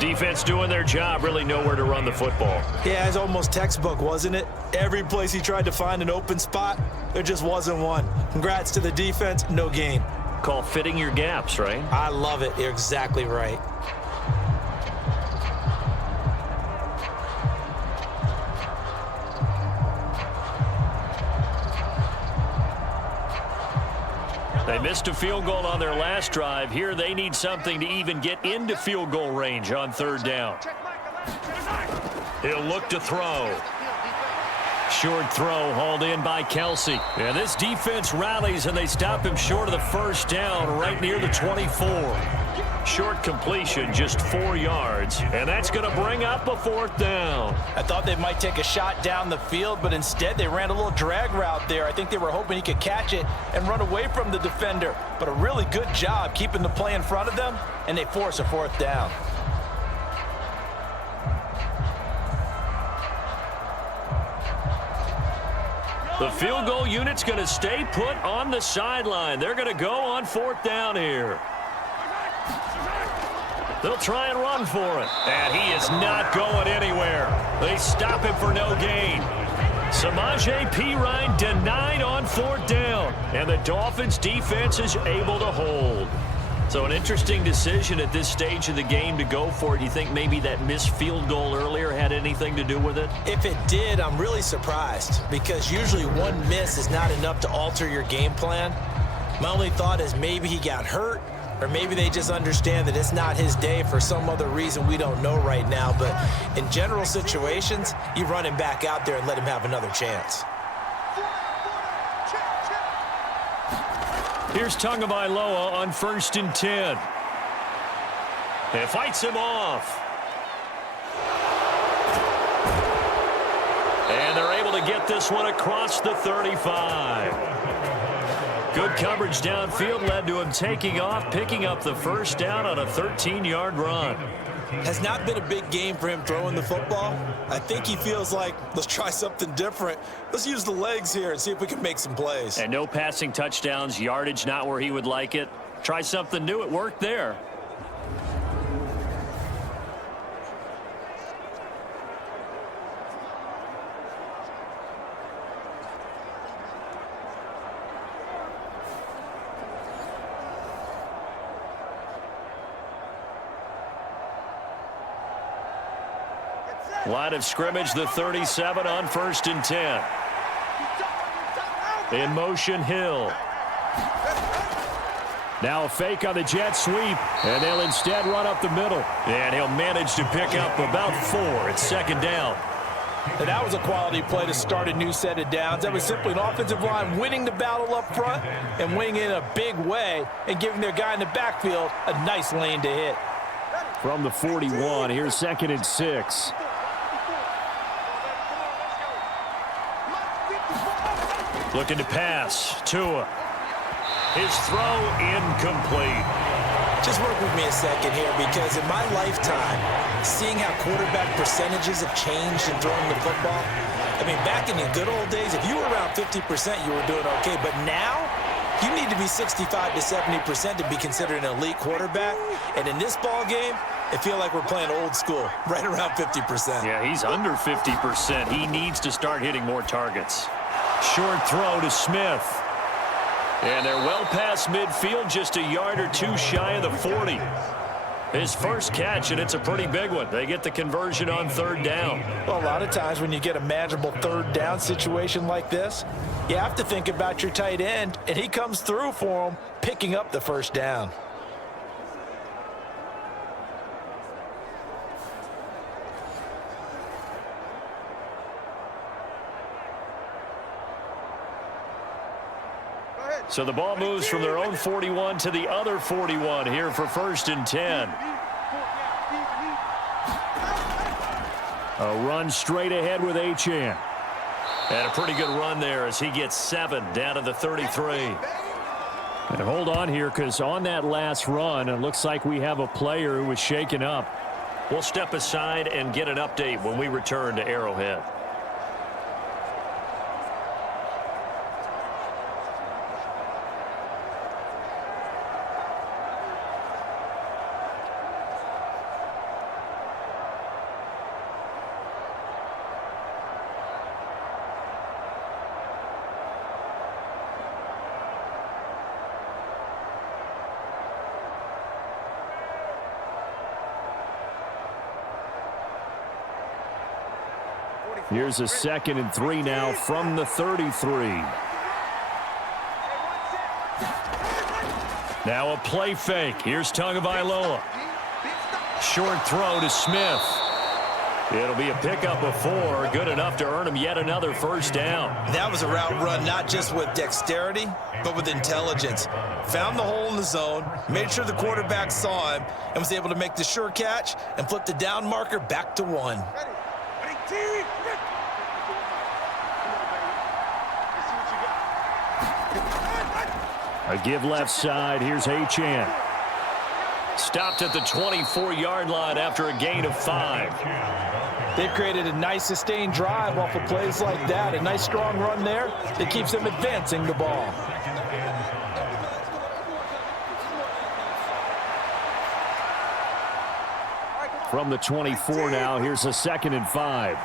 Defense doing their job, really nowhere to run the football. Yeah, it's almost textbook, wasn't it? Every place he tried to find an open spot, there just wasn't one. Congrats to the defense, no gain. Call fitting your gaps, right? I love it. You're exactly right. They missed a field goal on their last drive. Here they need something to even get into field goal range on third down. He'll look to throw. Short throw hauled in by Kelsey. And this defense rallies, and they stop him short of the first down right near the 24. Short completion, just 4 yards, and that's going to bring up a fourth down. I thought they might take a shot down the field, but instead they ran a little drag route there. I think they were hoping he could catch it and run away from the defender, but a really good job keeping the play in front of them, and they force a fourth down. The field goal unit's going to stay put on the sideline. They're going to go on fourth down here. They'll try and run for it. And he is not going anywhere. They stop him for no gain. Samaje Perine denied on fourth down. And the Dolphins defense is able to hold. So an interesting decision at this stage of the game to go for it. Do you think maybe that missed field goal earlier had anything to do with it? If it did, I'm really surprised, because usually one miss is not enough to alter your game plan. My only thought is maybe he got hurt, or maybe they just understand that it's not his day for some other reason we don't know right now. But in general situations, you run him back out there and let him have another chance. Here's Tagovailoa on 1st and 10. It fights him off. And they're able to get this one across the 35. Good coverage downfield led to him taking off, picking up the first down on a 13-yard run. Has not been a big game for him throwing the football. I think he feels like, let's try something different. Let's use the legs here and see if we can make some plays. And no passing touchdowns, yardage not where he would like it. Try something new. It worked there. Line of scrimmage, the 37 on 1st and 10. In motion, Hill. Now a fake on the jet sweep, and they'll instead run up the middle. And he'll manage to pick up about 4 at 2nd down. And that was a quality play to start a new set of downs. That was simply an offensive line winning the battle up front and winning in a big way and giving their guy in the backfield a nice lane to hit. From the 41, here's 2nd and 6. Looking to pass. Tua. His throw incomplete. Just work with me a second here, because in my lifetime, seeing how quarterback percentages have changed in throwing the football, I mean, back in the good old days, if you were around 50%, you were doing okay. But now, you need to be 65 to 70% to be considered an elite quarterback. And in this ball game, I feel like we're playing old school, right around 50%. Yeah, he's under 50%. He needs to start hitting more targets. Short throw to Smith. And they're well past midfield, just a yard or two shy of the 40. His first catch, and it's a pretty big one. They get the conversion on 3rd down. Well, a lot of times when you get a manageable 3rd down situation like this, you have to think about your tight end, and he comes through for him, picking up the 1st down. So the ball moves from their own 41 to the other 41 here for 1st and 10. A run straight ahead with Achane. And a pretty good run there as he gets 7 down to the 33. And hold on here, because on that last run, it looks like we have a player who was shaken up. We'll step aside and get an update when we return to Arrowhead. Here's a 2nd and 3 now from the 33. Now a play fake. Here's Tagovailoa. Short throw to Smith. It'll be a pickup of 4, good enough to earn him yet another first down. That was a route run not just with dexterity, but with intelligence. Found the hole in the zone, made sure the quarterback saw him, and was able to make the sure catch and flip the down marker back to 1. A give left side. Here's Achane. Stopped at the 24-yard line after a gain of 5. They've created a nice sustained drive off of plays like that. A nice strong run there that keeps them advancing the ball. From the 24 now, here's a 2nd and 5.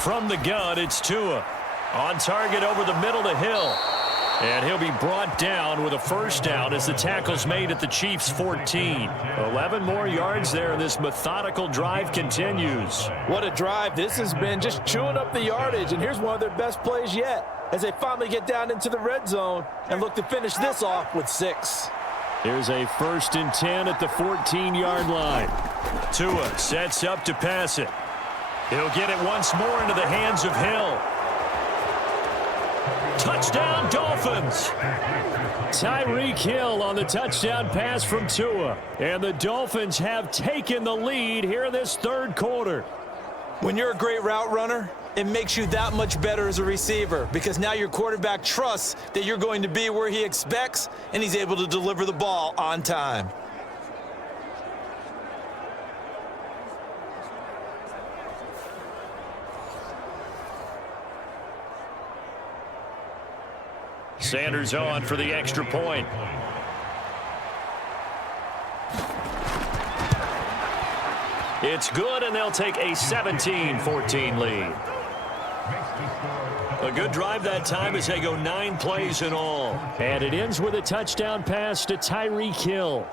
From the gun, it's Tua. On target over the middle to Hill. And he'll be brought down with a first down as the tackle's made at the Chiefs' 14. 11 more yards there, and this methodical drive continues. What a drive. This has been just chewing up the yardage, and here's one of their best plays yet as they finally get down into the red zone and look to finish this off with 6. Here's a 1st and 10 at the 14-yard line. Tua sets up to pass it. He'll get it once more into the hands of Hill. Touchdown, Dolphins. Tyreek Hill on the touchdown pass from Tua. And the Dolphins have taken the lead here in this 3rd quarter. When you're a great route runner, it makes you that much better as a receiver because now your quarterback trusts that you're going to be where he expects, and he's able to deliver the ball on time. Sanders on for the extra point. It's good, and they'll take a 17-14 lead. A good drive that time as they go 9 plays in all. And it ends with a touchdown pass to Tyreek Hill.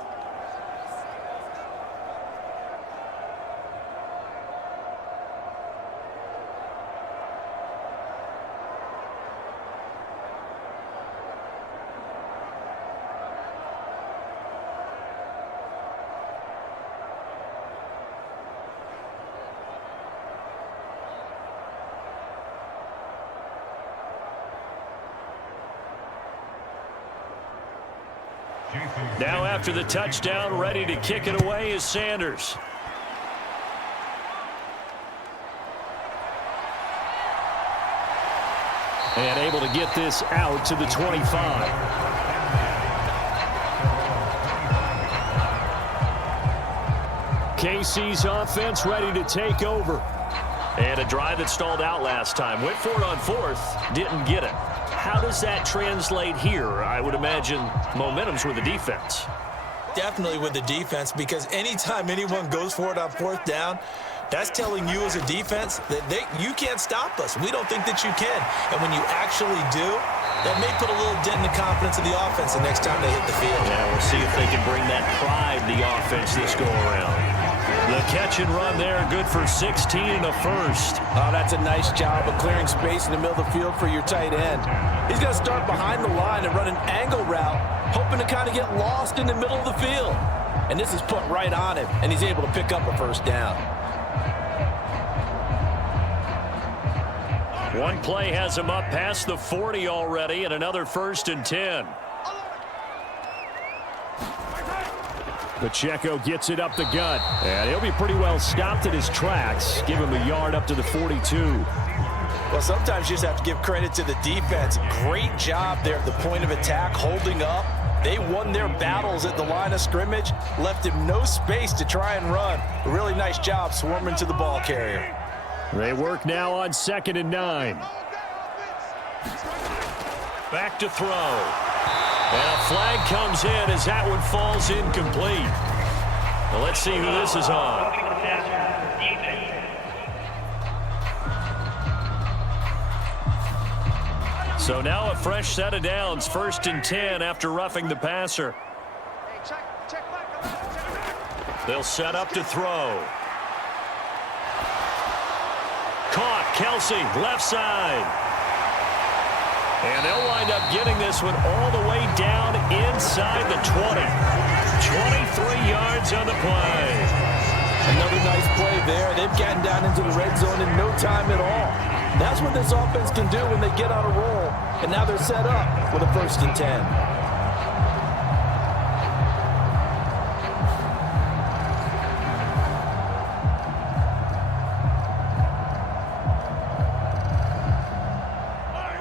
Now after the touchdown, ready to kick it away is Sanders. And able to get this out to the 25. KC's offense ready to take over. And a drive that stalled out last time. Went for it on 4th, didn't get it. How does that translate here? I would imagine momentum's with the defense. Definitely with the defense, because anytime anyone goes for it on 4th down, that's telling you as a defense that you can't stop us. We don't think that you can. And when you actually do, that may put a little dent in the confidence of the offense the next time they hit the field. Yeah, we'll see if they can bring that pride to the offense this go-around. The catch and run there, good for 16 and a first. Oh, that's a nice job of clearing space in the middle of the field for your tight end. He's going to start behind the line and run an angle route, hoping to kind of get lost in the middle of the field. And this is put right on him, and he's able to pick up a first down. One play has him up past the 40 already, and another 1st and 10. Pacheco gets it up the gut, and he'll be pretty well stopped at his tracks. Give him a yard up to the 42. Well, sometimes you just have to give credit to the defense. Great job there at the point of attack, holding up. They won their battles at the line of scrimmage, left him no space to try and run. A really nice job swarming to the ball carrier. They work now on 2nd and 9. Back to throw. And a flag comes in as that one falls incomplete. Well, let's see who this is on. So now a fresh set of downs, 1st and 10 after roughing the passer. They'll set up to throw. Caught, Kelsey, left side. And they'll wind up getting this one all the way down inside the 20. 23 yards on the play. Another nice play there. They've gotten down into the red zone in no time at all. That's what this offense can do when they get on a roll. And now they're set up with a 1st and 10.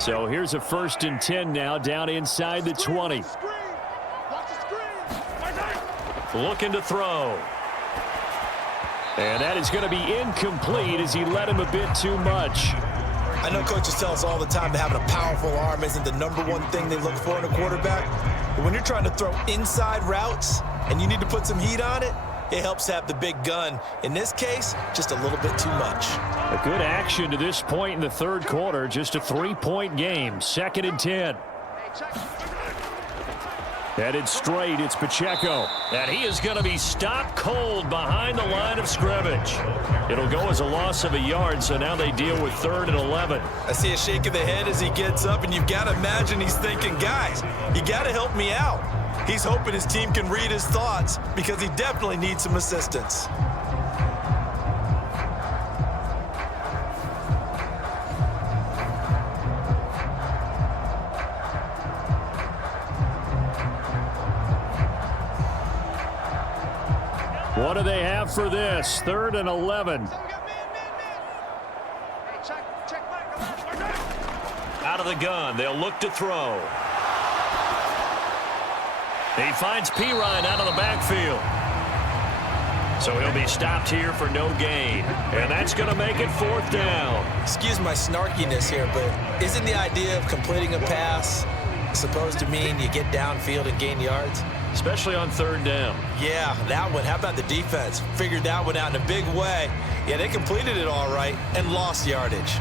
So here's a 1st and 10 now down inside the 20. Looking to throw. And that is going to be incomplete as he led him a bit too much. I know coaches tell us all the time that having a powerful arm isn't the #1 thing they look for in a quarterback. But when you're trying to throw inside routes and you need to put some heat on it, it helps have the big gun. In this case, just a little bit too much. A good action to this point in the 3rd quarter. Just a 3-point game. 2nd and 10. Headed straight, it's Pacheco. And he is going to be stopped cold behind the line of scrimmage. It'll go as a loss of a yard, so now they deal with 3rd and 11. I see a shake of the head as he gets up, and you've got to imagine he's thinking, guys, you got to help me out. He's hoping his team can read his thoughts because he definitely needs some assistance. What do they have for this? 3rd and 11. Out of the gun, they'll look to throw. He finds Pirine out of the backfield. So he'll be stopped here for no gain. And that's going to make it 4th down. Excuse my snarkiness here, but isn't the idea of completing a pass supposed to mean you get downfield and gain yards? Especially on 3rd down. Yeah, that one. How about the defense? Figured that one out in a big way. Yeah, they completed it all right and lost yardage.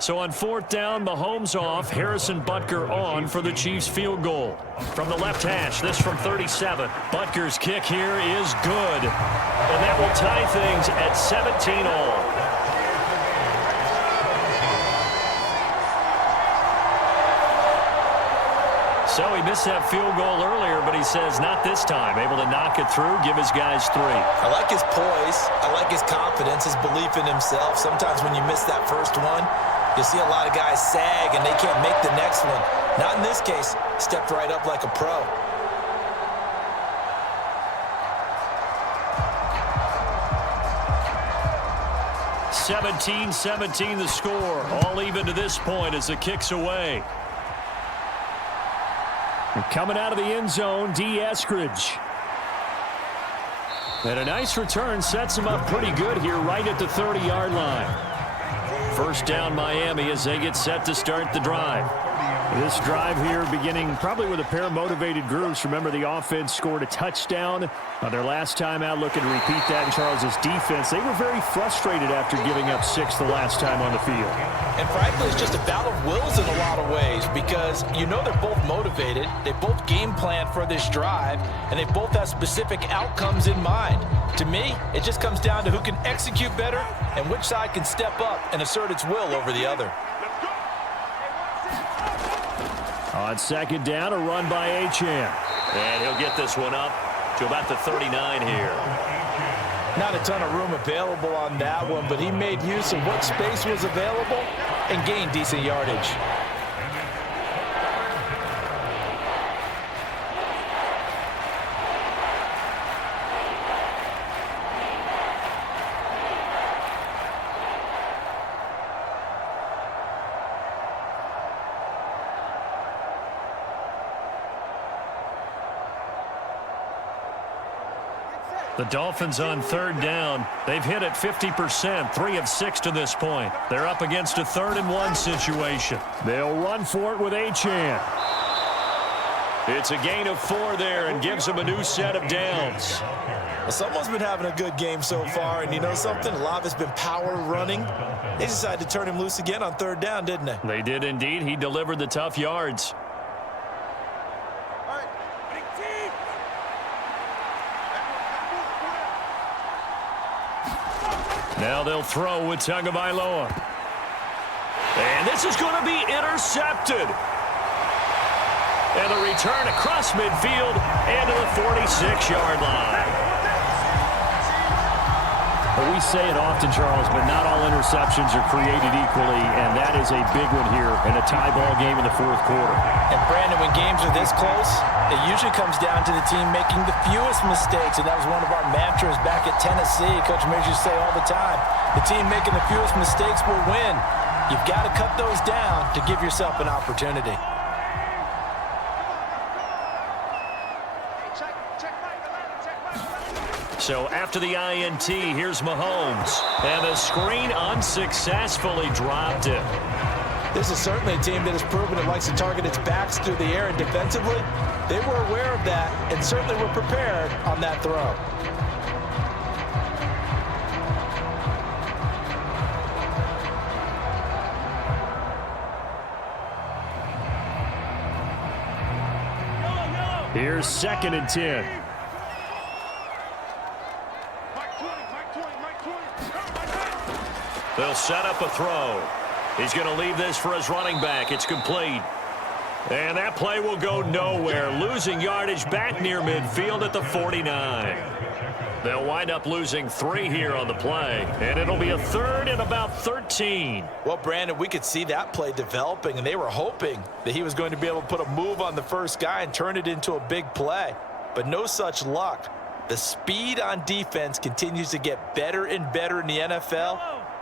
So on 4th down, Mahomes off, Harrison Butker on for the Chiefs field goal. From the left hash, this from 37. Butker's kick here is good. And that will tie things at 17 all. So he missed that field goal earlier, but he says not this time. Able to knock it through, give his guys 3. I like his poise. I like his confidence, his belief in himself. Sometimes when you miss that first one, you see a lot of guys sag and they can't make the next one. Not in this case. Stepped right up like a pro. (17-17) the score. All even to this point as the kick's away. And coming out of the end zone, D. Eskridge. And a nice return sets him up pretty good here right at the 30-yard line. 1st down Miami as they get set to start the drive. This drive here beginning probably with a pair of motivated groups. Remember, the offense scored a touchdown on their last time out. Looking to repeat that in Charles's defense. They were very frustrated after giving up 6 the last time on the field. And frankly, it's just a battle of wills in a lot of ways because you know they're both motivated. They both game plan for this drive, and they both have specific outcomes in mind. To me, it just comes down to who can execute better and which side can step up and assert its will over the other. On 2nd down, a run by Achane. And he'll get this one up to about the 39 here. Not a ton of room available on that one, but he made use of what space was available and gained decent yardage. The Dolphins on 3rd down. They've hit it 50%, 3 of 6 to this point. They're up against a 3rd and 1 situation. They'll run for it with Achane. It's a gain of 4 there and gives them a new set of downs. Well, someone's been having a good game so far, and you know something? A lot of it's been power running. They decided to turn him loose again on 3rd down, didn't they? They did indeed. He delivered the tough yards. Now they'll throw with Tagovailoa. And this is going to be intercepted. And the return across midfield and to the 46-yard line. We say it often, Charles, but not all interceptions are created equally, and that is a big one here in a tie ball game in the fourth quarter. And Brandon, when games are this close, it usually comes down to the team making the fewest mistakes, and that was one of our mantras back at Tennessee. Coach Mears used to say all the time, the team making the fewest mistakes will win. You've got to cut those down to give yourself an opportunity. So after the INT, here's Mahomes. And the screen unsuccessfully dropped it. This is certainly a team that has proven it likes to target its backs through the air, and defensively, they were aware of that and certainly were prepared on that throw. Here's 2nd and 10. They'll set up a throw. He's going to leave this for his running back. It's complete. And that play will go nowhere. Losing yardage back near midfield at the 49. They'll wind up losing 3 here on the play. And it'll be a 3rd and about 13. Well, Brandon, we could see that play developing, and they were hoping that he was going to be able to put a move on the first guy and turn it into a big play. But no such luck. The speed on defense continues to get better and better in the NFL.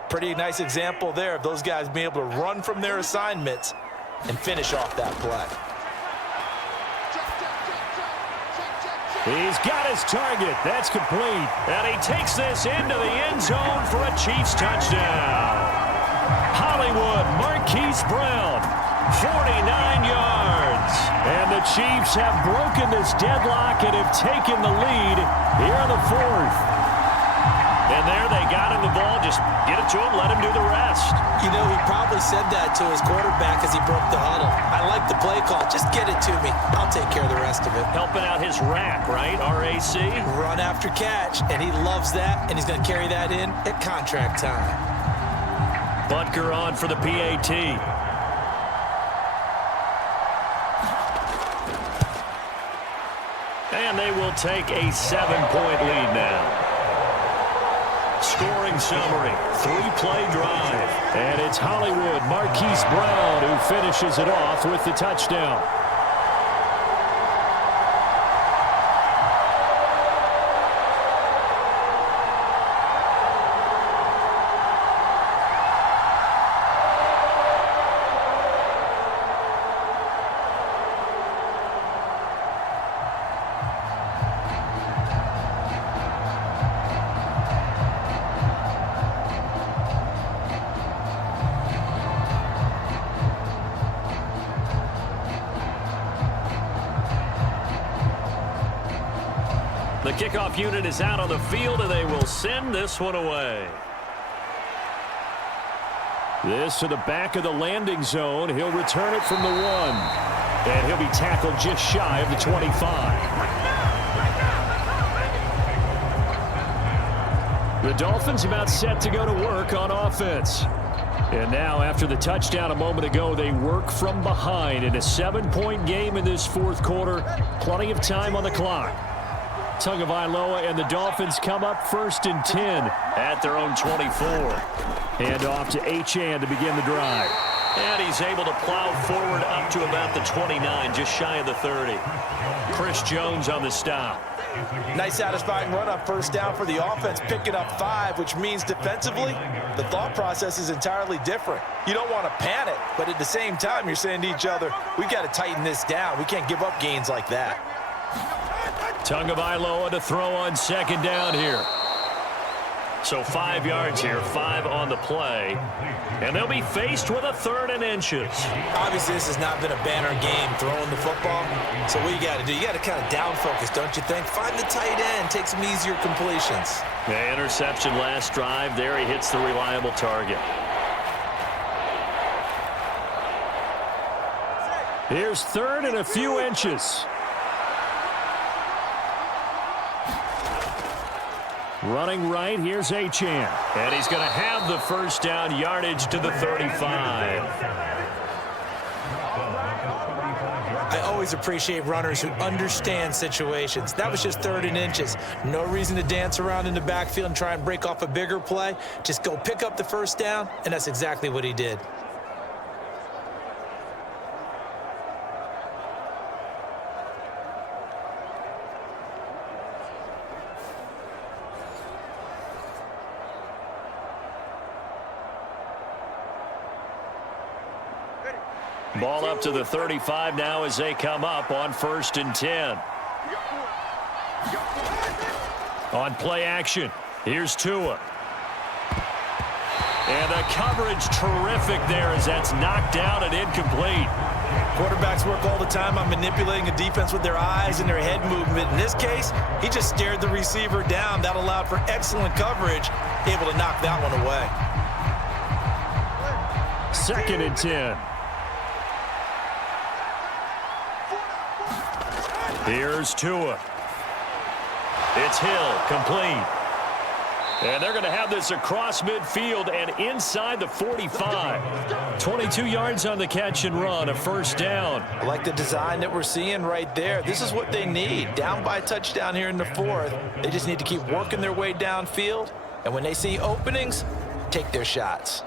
Pretty nice example there of those guys being able to run from their assignments and finish off that play. He's got his target. That's complete. And he takes this into the end zone for a Chiefs touchdown. Hollywood Marquise Brown, 49 yards. And the Chiefs have broken this deadlock and have taken the lead here in the 4th. And there they got him the ball. Just get it to him, let him do the rest. You know, he probably said that to his quarterback as he broke the huddle. I like the play call. Just get it to me. I'll take care of the rest of it. Helping out his rack, right? RAC. Run after catch, and he loves that, and he's going to carry that in at contract time. Butker on for the PAT. And they will take a 7-point lead now. Scoring summary, 3-play drive. And it's Hollywood Marquise Brown who finishes it off with the touchdown. The kickoff unit is out on the field, and they will send this one away. This to the back of the landing zone. He'll return it from the 1. And he'll be tackled just shy of the 25. The Dolphins about set to go to work on offense. And now, after the touchdown a moment ago, they work from behind in a 7-point game in this fourth quarter. Plenty of time on the clock. Tagovailoa and the Dolphins come up 1st and 10 at their own 24. Hand off to Achane to begin the drive. And he's able to plow forward up to about the 29, just shy of the 30. Chris Jones on the stop. Nice satisfying run on first down for the offense, picking up 5, which means defensively, the thought process is entirely different. You don't want to panic, but at the same time, you're saying to each other, we've got to tighten this down. We can't give up gains like that. Tagovailoa to throw on 2nd down here. So 5 yards here, 5 on the play. And they'll be faced with a 3rd and inches. Obviously, this has not been a banner game throwing the football. So what you got to do, you got to kind of down focus, don't you think? Find the tight end, take some easier completions. The interception last drive. There he hits the reliable target. Here's 3rd and a few inches. Running right, here's Achane. And he's going to have the first down, yardage to the 35. I always appreciate runners who understand situations. That was just 3rd and inches. No reason to dance around in the backfield and try and break off a bigger play. Just go pick up the first down, and that's exactly what he did. Ball up to the 35 now as they come up on 1st and 10. On play action, here's Tua. And the coverage terrific there as that's knocked down and incomplete. Quarterbacks work all the time on manipulating a defense with their eyes and their head movement. In this case, he just stared the receiver down. That allowed for excellent coverage, able to knock that one away. 2nd and 10. Here's Tua. It's Hill, complete. And they're going to have this across midfield and inside the 45. 22 yards on the catch and run, a first down. I like the design that we're seeing right there. This is what they need. Down by a touchdown here in the 4th. They just need to keep working their way downfield. And when they see openings, take their shots.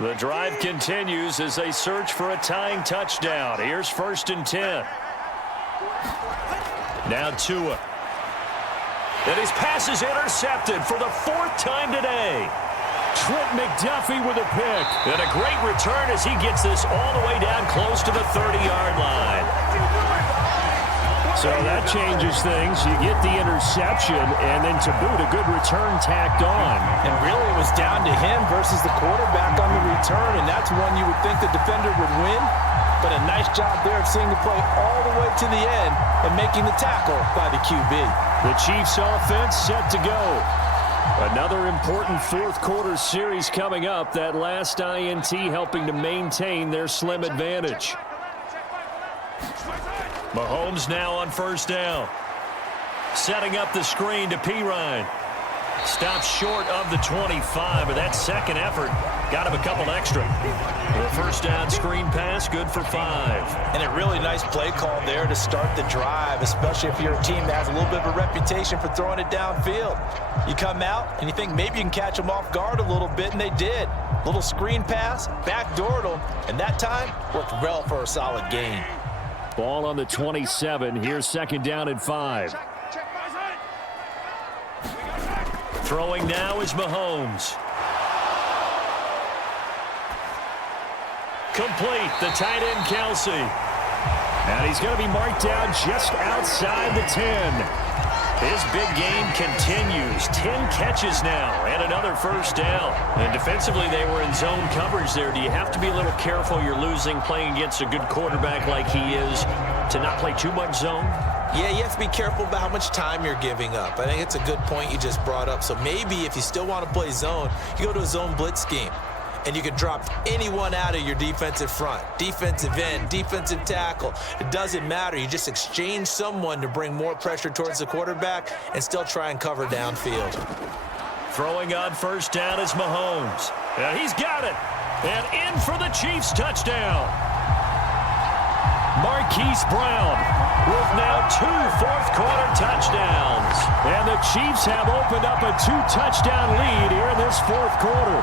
The drive continues as they search for a tying touchdown. Here's 1st and 10. Now Tua. And his pass is intercepted for the 4th time today. Trent McDuffie with a pick. And a great return as he gets this all the way down close to the 30-yard line. So that changes things. You get the interception, and then to boot, a good return tacked on. And really, it was down to him versus the quarterback on the return, and that's one you would think the defender would win. But a nice job there of seeing the play all the way to the end and making the tackle by the QB. The Chiefs offense set to go. Another important 4th quarter series coming up. That last INT helping to maintain their slim advantage. Mahomes now on 1st down. Setting up the screen to Pirine. Stops short of the 25, but that second effort got him a couple extra. The 1st down screen pass, good for 5. And a really nice play call there to start the drive, especially if you're a team that has a little bit of a reputation for throwing it downfield. You come out and you think maybe you can catch them off guard a little bit, and they did. Little screen pass, backdoored them, and that time worked well for a solid gain. Ball on the 27. Here's 2nd down and 5. Throwing now is Mahomes. Complete, the tight end Kelsey. And he's going to be marked down just outside the 10. His big game continues. 10 catches now and another 1st down. And defensively, they were in zone coverage there. Do you have to be a little careful? You're losing playing against a good quarterback like he is to not play too much zone? Yeah, you have to be careful about how much time you're giving up. I think it's a good point you just brought up. So maybe if you still want to play zone, you go to a zone blitz scheme. And you can drop anyone out of your defensive front, defensive end, defensive tackle. It doesn't matter. You just exchange someone to bring more pressure towards the quarterback and still try and cover downfield. Throwing on 1st down is Mahomes. And he's got it. And in for the Chiefs touchdown. Marquise Brown with now 2 4th-quarter touchdowns. And the Chiefs have opened up a 2-touchdown lead here in this 4th quarter.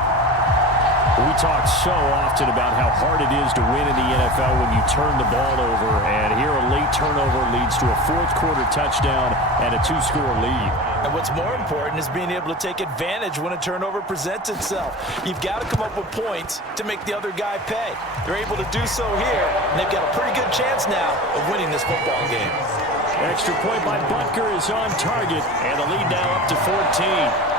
We talk so often about how hard it is to win in the NFL when you turn the ball over, and here a late turnover leads to a 4th-quarter touchdown and a 2-score lead. And what's more important is being able to take advantage when a turnover presents itself. You've got to come up with points to make the other guy pay. They're able to do so here, and they've got a pretty good chance now of winning this football game. Extra point by Butker is on target, and the lead now up to 14.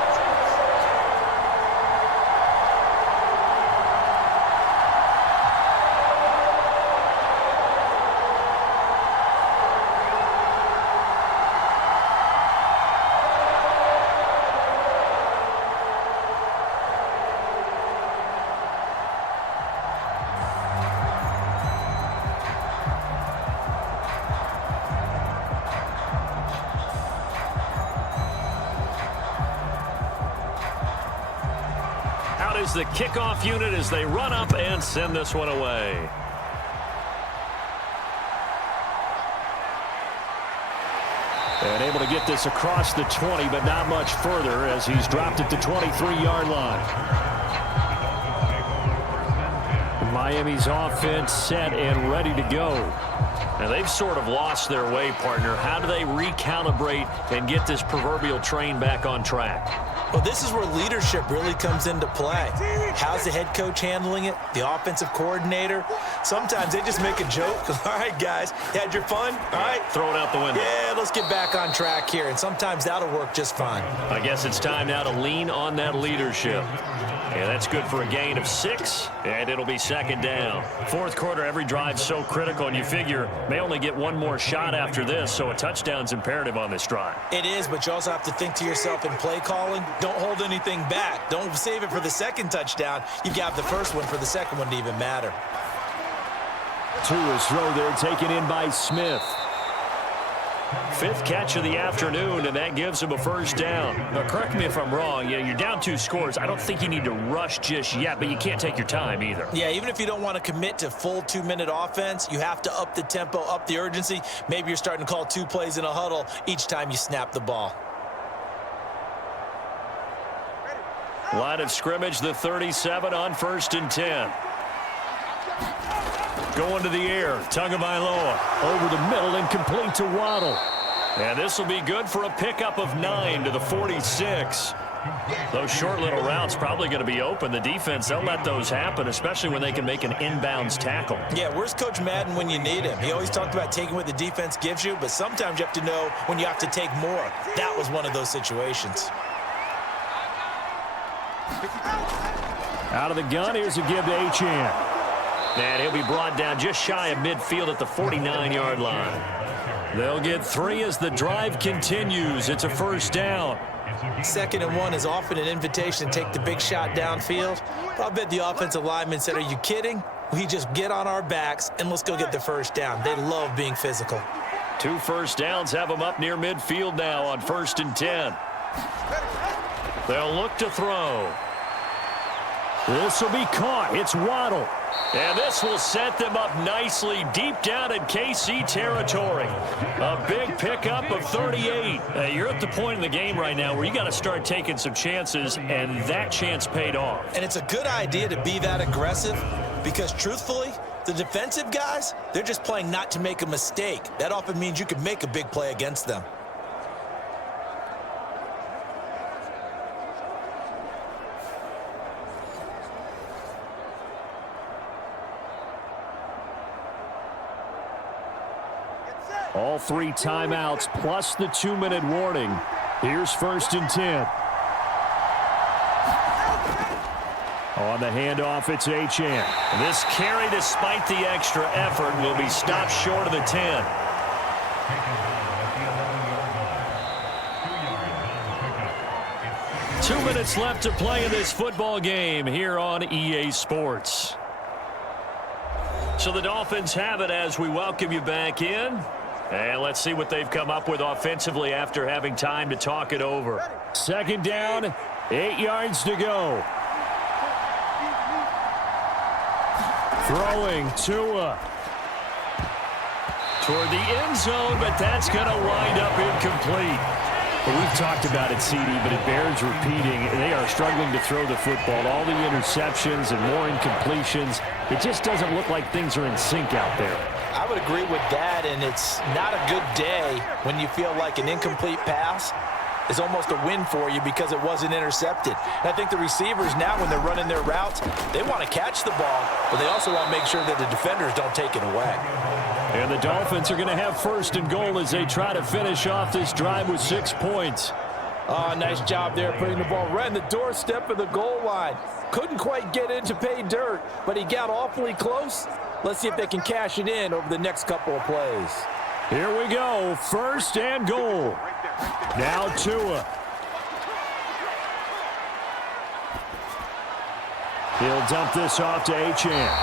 out is the kickoff unit as they run up and send this one away. And able to get this across the 20, but not much further as he's dropped it to 23-yard line. Miami's offense set and ready to go. Now they've sort of lost their way, partner. How do they recalibrate and get this proverbial train back on track? Well, this is where leadership really comes into play. How's the head coach handling it? The offensive coordinator? Sometimes they just make a joke. All right, guys, you had your fun? All right. Throw it out the window. Yeah, let's get back on track here. And sometimes that'll work just fine. I guess it's time now to lean on that leadership. Yeah, that's good for a gain of 6, and it'll be second down. Fourth quarter, every drive's so critical, and you figure may only get one more shot after this, so a touchdown's imperative on this drive. It is, but you also have to think to yourself in play calling, don't hold anything back. Don't save it for the second touchdown. You got the first one for the second one to even matter. Tua's throw there taken in by Smith. 5th catch of the afternoon, and that gives him a first down. Now, correct me if I'm wrong. You're down 2 scores. I don't think you need to rush just yet, but you can't take your time either. Yeah, even if you don't want to commit to full 2-minute offense, you have to up the tempo, up the urgency. Maybe you're starting to call 2 plays in a huddle each time you snap the ball. Line of scrimmage, the 37 on 1st and 10. Going to the air, Tagovailoa Over the middle and complete to Waddle. And this will be good for a pickup of 9 to the 46. Those short little routes probably going to be open. The defense, they'll let those happen, especially when they can make an inbounds tackle. Yeah, where's Coach Madden when you need him? He always talked about taking what the defense gives you, but sometimes you have to know when you have to take more. That was one of those situations. Out of the gun, here's a give to Achane. And he'll be brought down just shy of midfield at the 49-yard line. They'll get 3 as the drive continues. It's a first down. 2nd and 1 is often an invitation to take the big shot downfield. But I'll bet the offensive lineman said, are you kidding? We just get on our backs and let's go get the first down. They love being physical. 2 first downs have them up near midfield now on 1st and 10. They'll look to throw. This will be caught. It's Waddle. And this will set them up nicely deep down in KC territory. A big pickup of 38. You're at the point in the game right now where you got to start taking some chances, and that chance paid off. And it's a good idea to be that aggressive because, truthfully, the defensive guys, they're just playing not to make a mistake. That often means you can make a big play against them. All 3 timeouts plus the 2-minute warning. Here's 1st and 10. On the handoff, it's Achane. This carry, despite the extra effort, will be stopped short of the 10. Two minutes left to play in this football game here on EA Sports. So the Dolphins have it as we welcome you back in. And let's see what they've come up with offensively after having time to talk it over. 2nd down, 8 yards to go. Throwing Tua. Toward the end zone, but that's going to wind up incomplete. Well, we've talked about it, CD, but it bears repeating. They are struggling to throw the football. All the interceptions and more incompletions. It just doesn't look like things are in sync out there. I would agree with that, and it's not a good day when you feel like an incomplete pass is almost a win for you because it wasn't intercepted. And I think the receivers now, when they're running their routes, they want to catch the ball, but they also want to make sure that the defenders don't take it away. And the Dolphins are going to have 1st and goal as they try to finish off this drive with 6 points. Oh, nice job there putting the ball right in the doorstep of the goal line. Couldn't quite get in to pay dirt, but he got awfully close. Let's see if they can cash it in over the next couple of plays. Here we go, 1st and goal. Now Tua. He'll dump this off to Achane.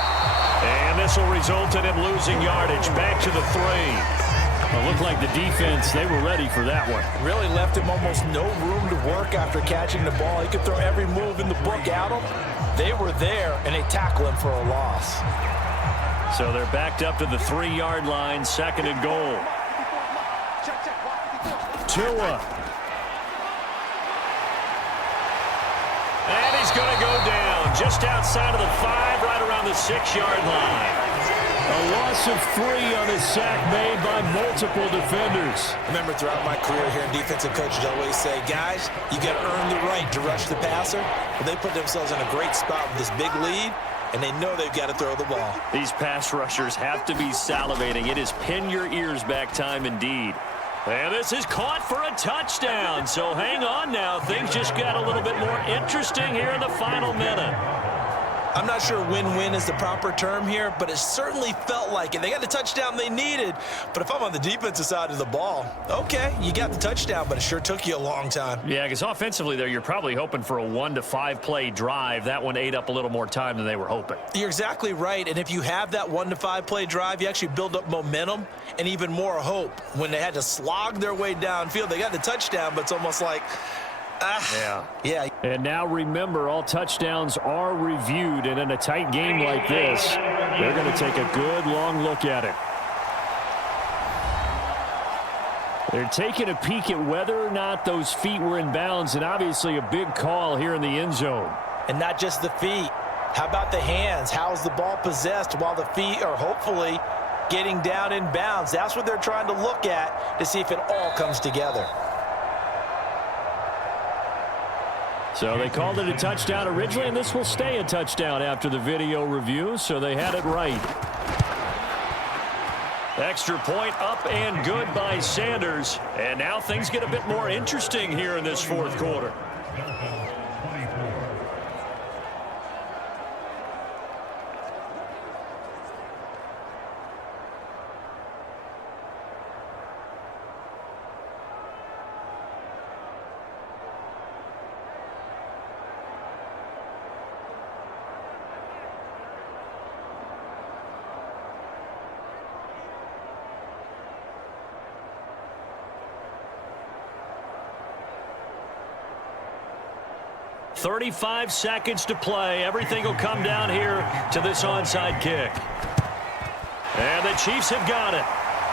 And this will result in him losing yardage. Back to the 3. It looked like the defense, they were ready for that one. Really left him almost no room to work after catching the ball. He could throw every move in the book at him. They were there, and they tackle him for a loss. So they're backed up to the 3-yard line, 2nd and goal. Tua. And he's going to go down just outside of the 5, right around the 6-yard line. A loss of 3 on a sack made by multiple defenders. Remember, throughout my career here in defensive coaches always say, guys, you got to earn the right to rush the passer. Well, they put themselves in a great spot with this big lead, and they know they've got to throw the ball. These pass rushers have to be salivating. It is pin your ears back time indeed. And this is caught for a touchdown. So hang on now. Things just got a little bit more interesting here in the final minute. I'm not sure win-win is the proper term here, but it certainly felt like it. They got the touchdown they needed, but if I'm on the defensive side of the ball, okay, you got the touchdown, but it sure took you a long time. Yeah, because offensively there, you're probably hoping for a 1 to 5 play drive. That one ate up a little more time than they were hoping. You're exactly right, and if you have that 1 to 5 play drive, you actually build up momentum and even more hope. When they had to slog their way downfield, they got the touchdown, but it's almost like, yeah. And now remember, all touchdowns are reviewed, and in a tight game like this, they're going to take a good long look at it. They're taking a peek at whether or not those feet were in bounds, and obviously a big call here in the end zone. And not just the feet. How about the hands? How's the ball possessed while the feet are hopefully getting down in bounds? That's what they're trying to look at to see if it all comes together. So they called it a touchdown originally, and this will stay a touchdown after the video review, so they had it right. Extra point up and good by Sanders. And now things get a bit more interesting here in this 4th quarter. .35 seconds to play. Everything will come down here to this onside kick. And the Chiefs have got it.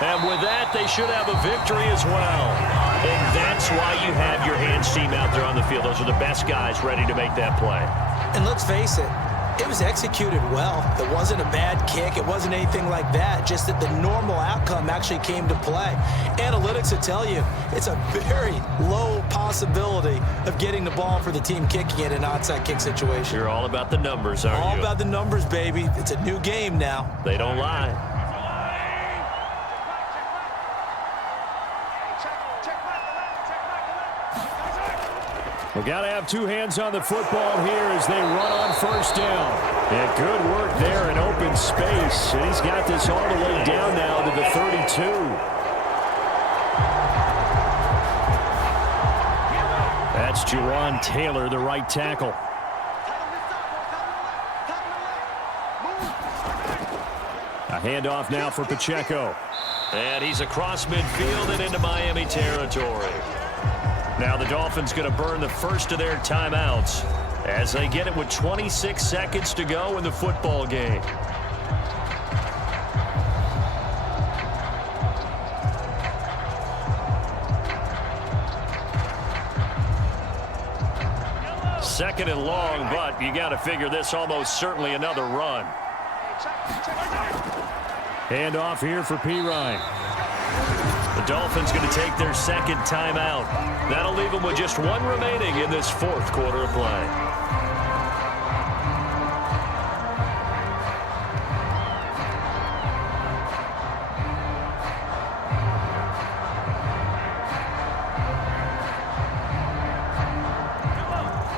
And with that, they should have a victory as well. And that's why you have your hands team out there on the field. Those are the best guys ready to make that play. And let's face it, it was executed well. It wasn't a bad kick. It wasn't anything like that. Just that the normal outcome actually came to play. Analytics will tell you it's a very low possibility of getting the ball for the team kicking it in an onside kick situation. You're all about the numbers, aren't you? All about the numbers, baby. It's a new game now. They don't lie. We've got to have 2 hands on the football here as they run on 1st down. And good work there in open space. And he's got this all the way down now to the 32. That's Jawan Taylor, the right tackle. A handoff now for Pacheco. And he's across midfield and into Miami territory. Now the Dolphins going to burn the first of their timeouts as they get it with 26 seconds to go in the football game. Second and long, but you got to figure this almost certainly another run. Handoff here for P-Ryan. The Dolphins going to take their 2nd timeout. That'll leave them with just 1 remaining in this 4th quarter of play.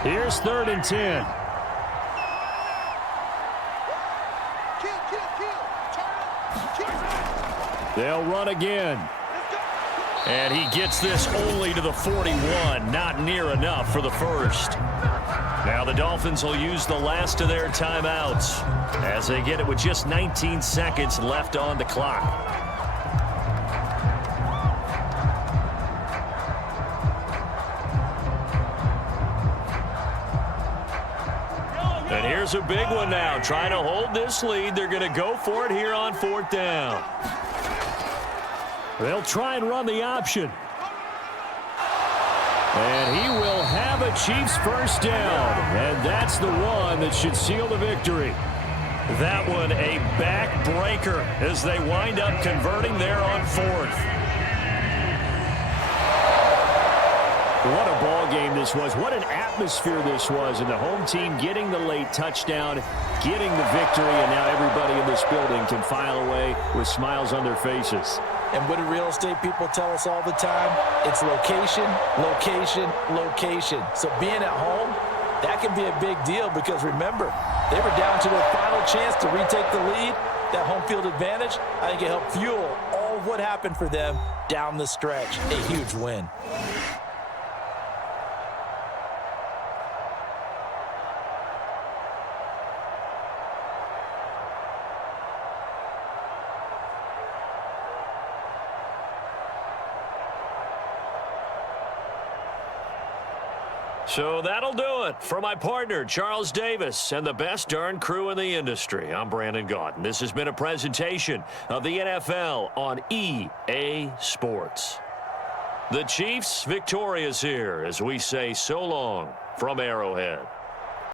Here's 3rd and 10. They'll run again. And he gets this only to the 41. Not near enough for the first. Now the Dolphins will use the last of their timeouts as they get it with just 19 seconds left on the clock. And here's a big one now. Trying to hold this lead. They're going to go for it here on 4th down. They'll try and run the option. And he will have a Chiefs first down. And that's the one that should seal the victory. That one a backbreaker as they wind up converting there on 4th. What a ball game this was. What an atmosphere this was. And the home team getting the late touchdown, getting the victory, and now everybody in this building can file away with smiles on their faces. And what do real estate people tell us all the time? It's location, location, location. So being at home, that can be a big deal because remember, they were down to their final chance to retake the lead. That home field advantage, I think it helped fuel all of what happened for them down the stretch. A huge win. So that'll do it for my partner, Charles Davis, and the best darn crew in the industry. I'm Brandon Gaudin. This has been a presentation of the NFL on EA Sports. The Chiefs victorious here as we say so long from Arrowhead.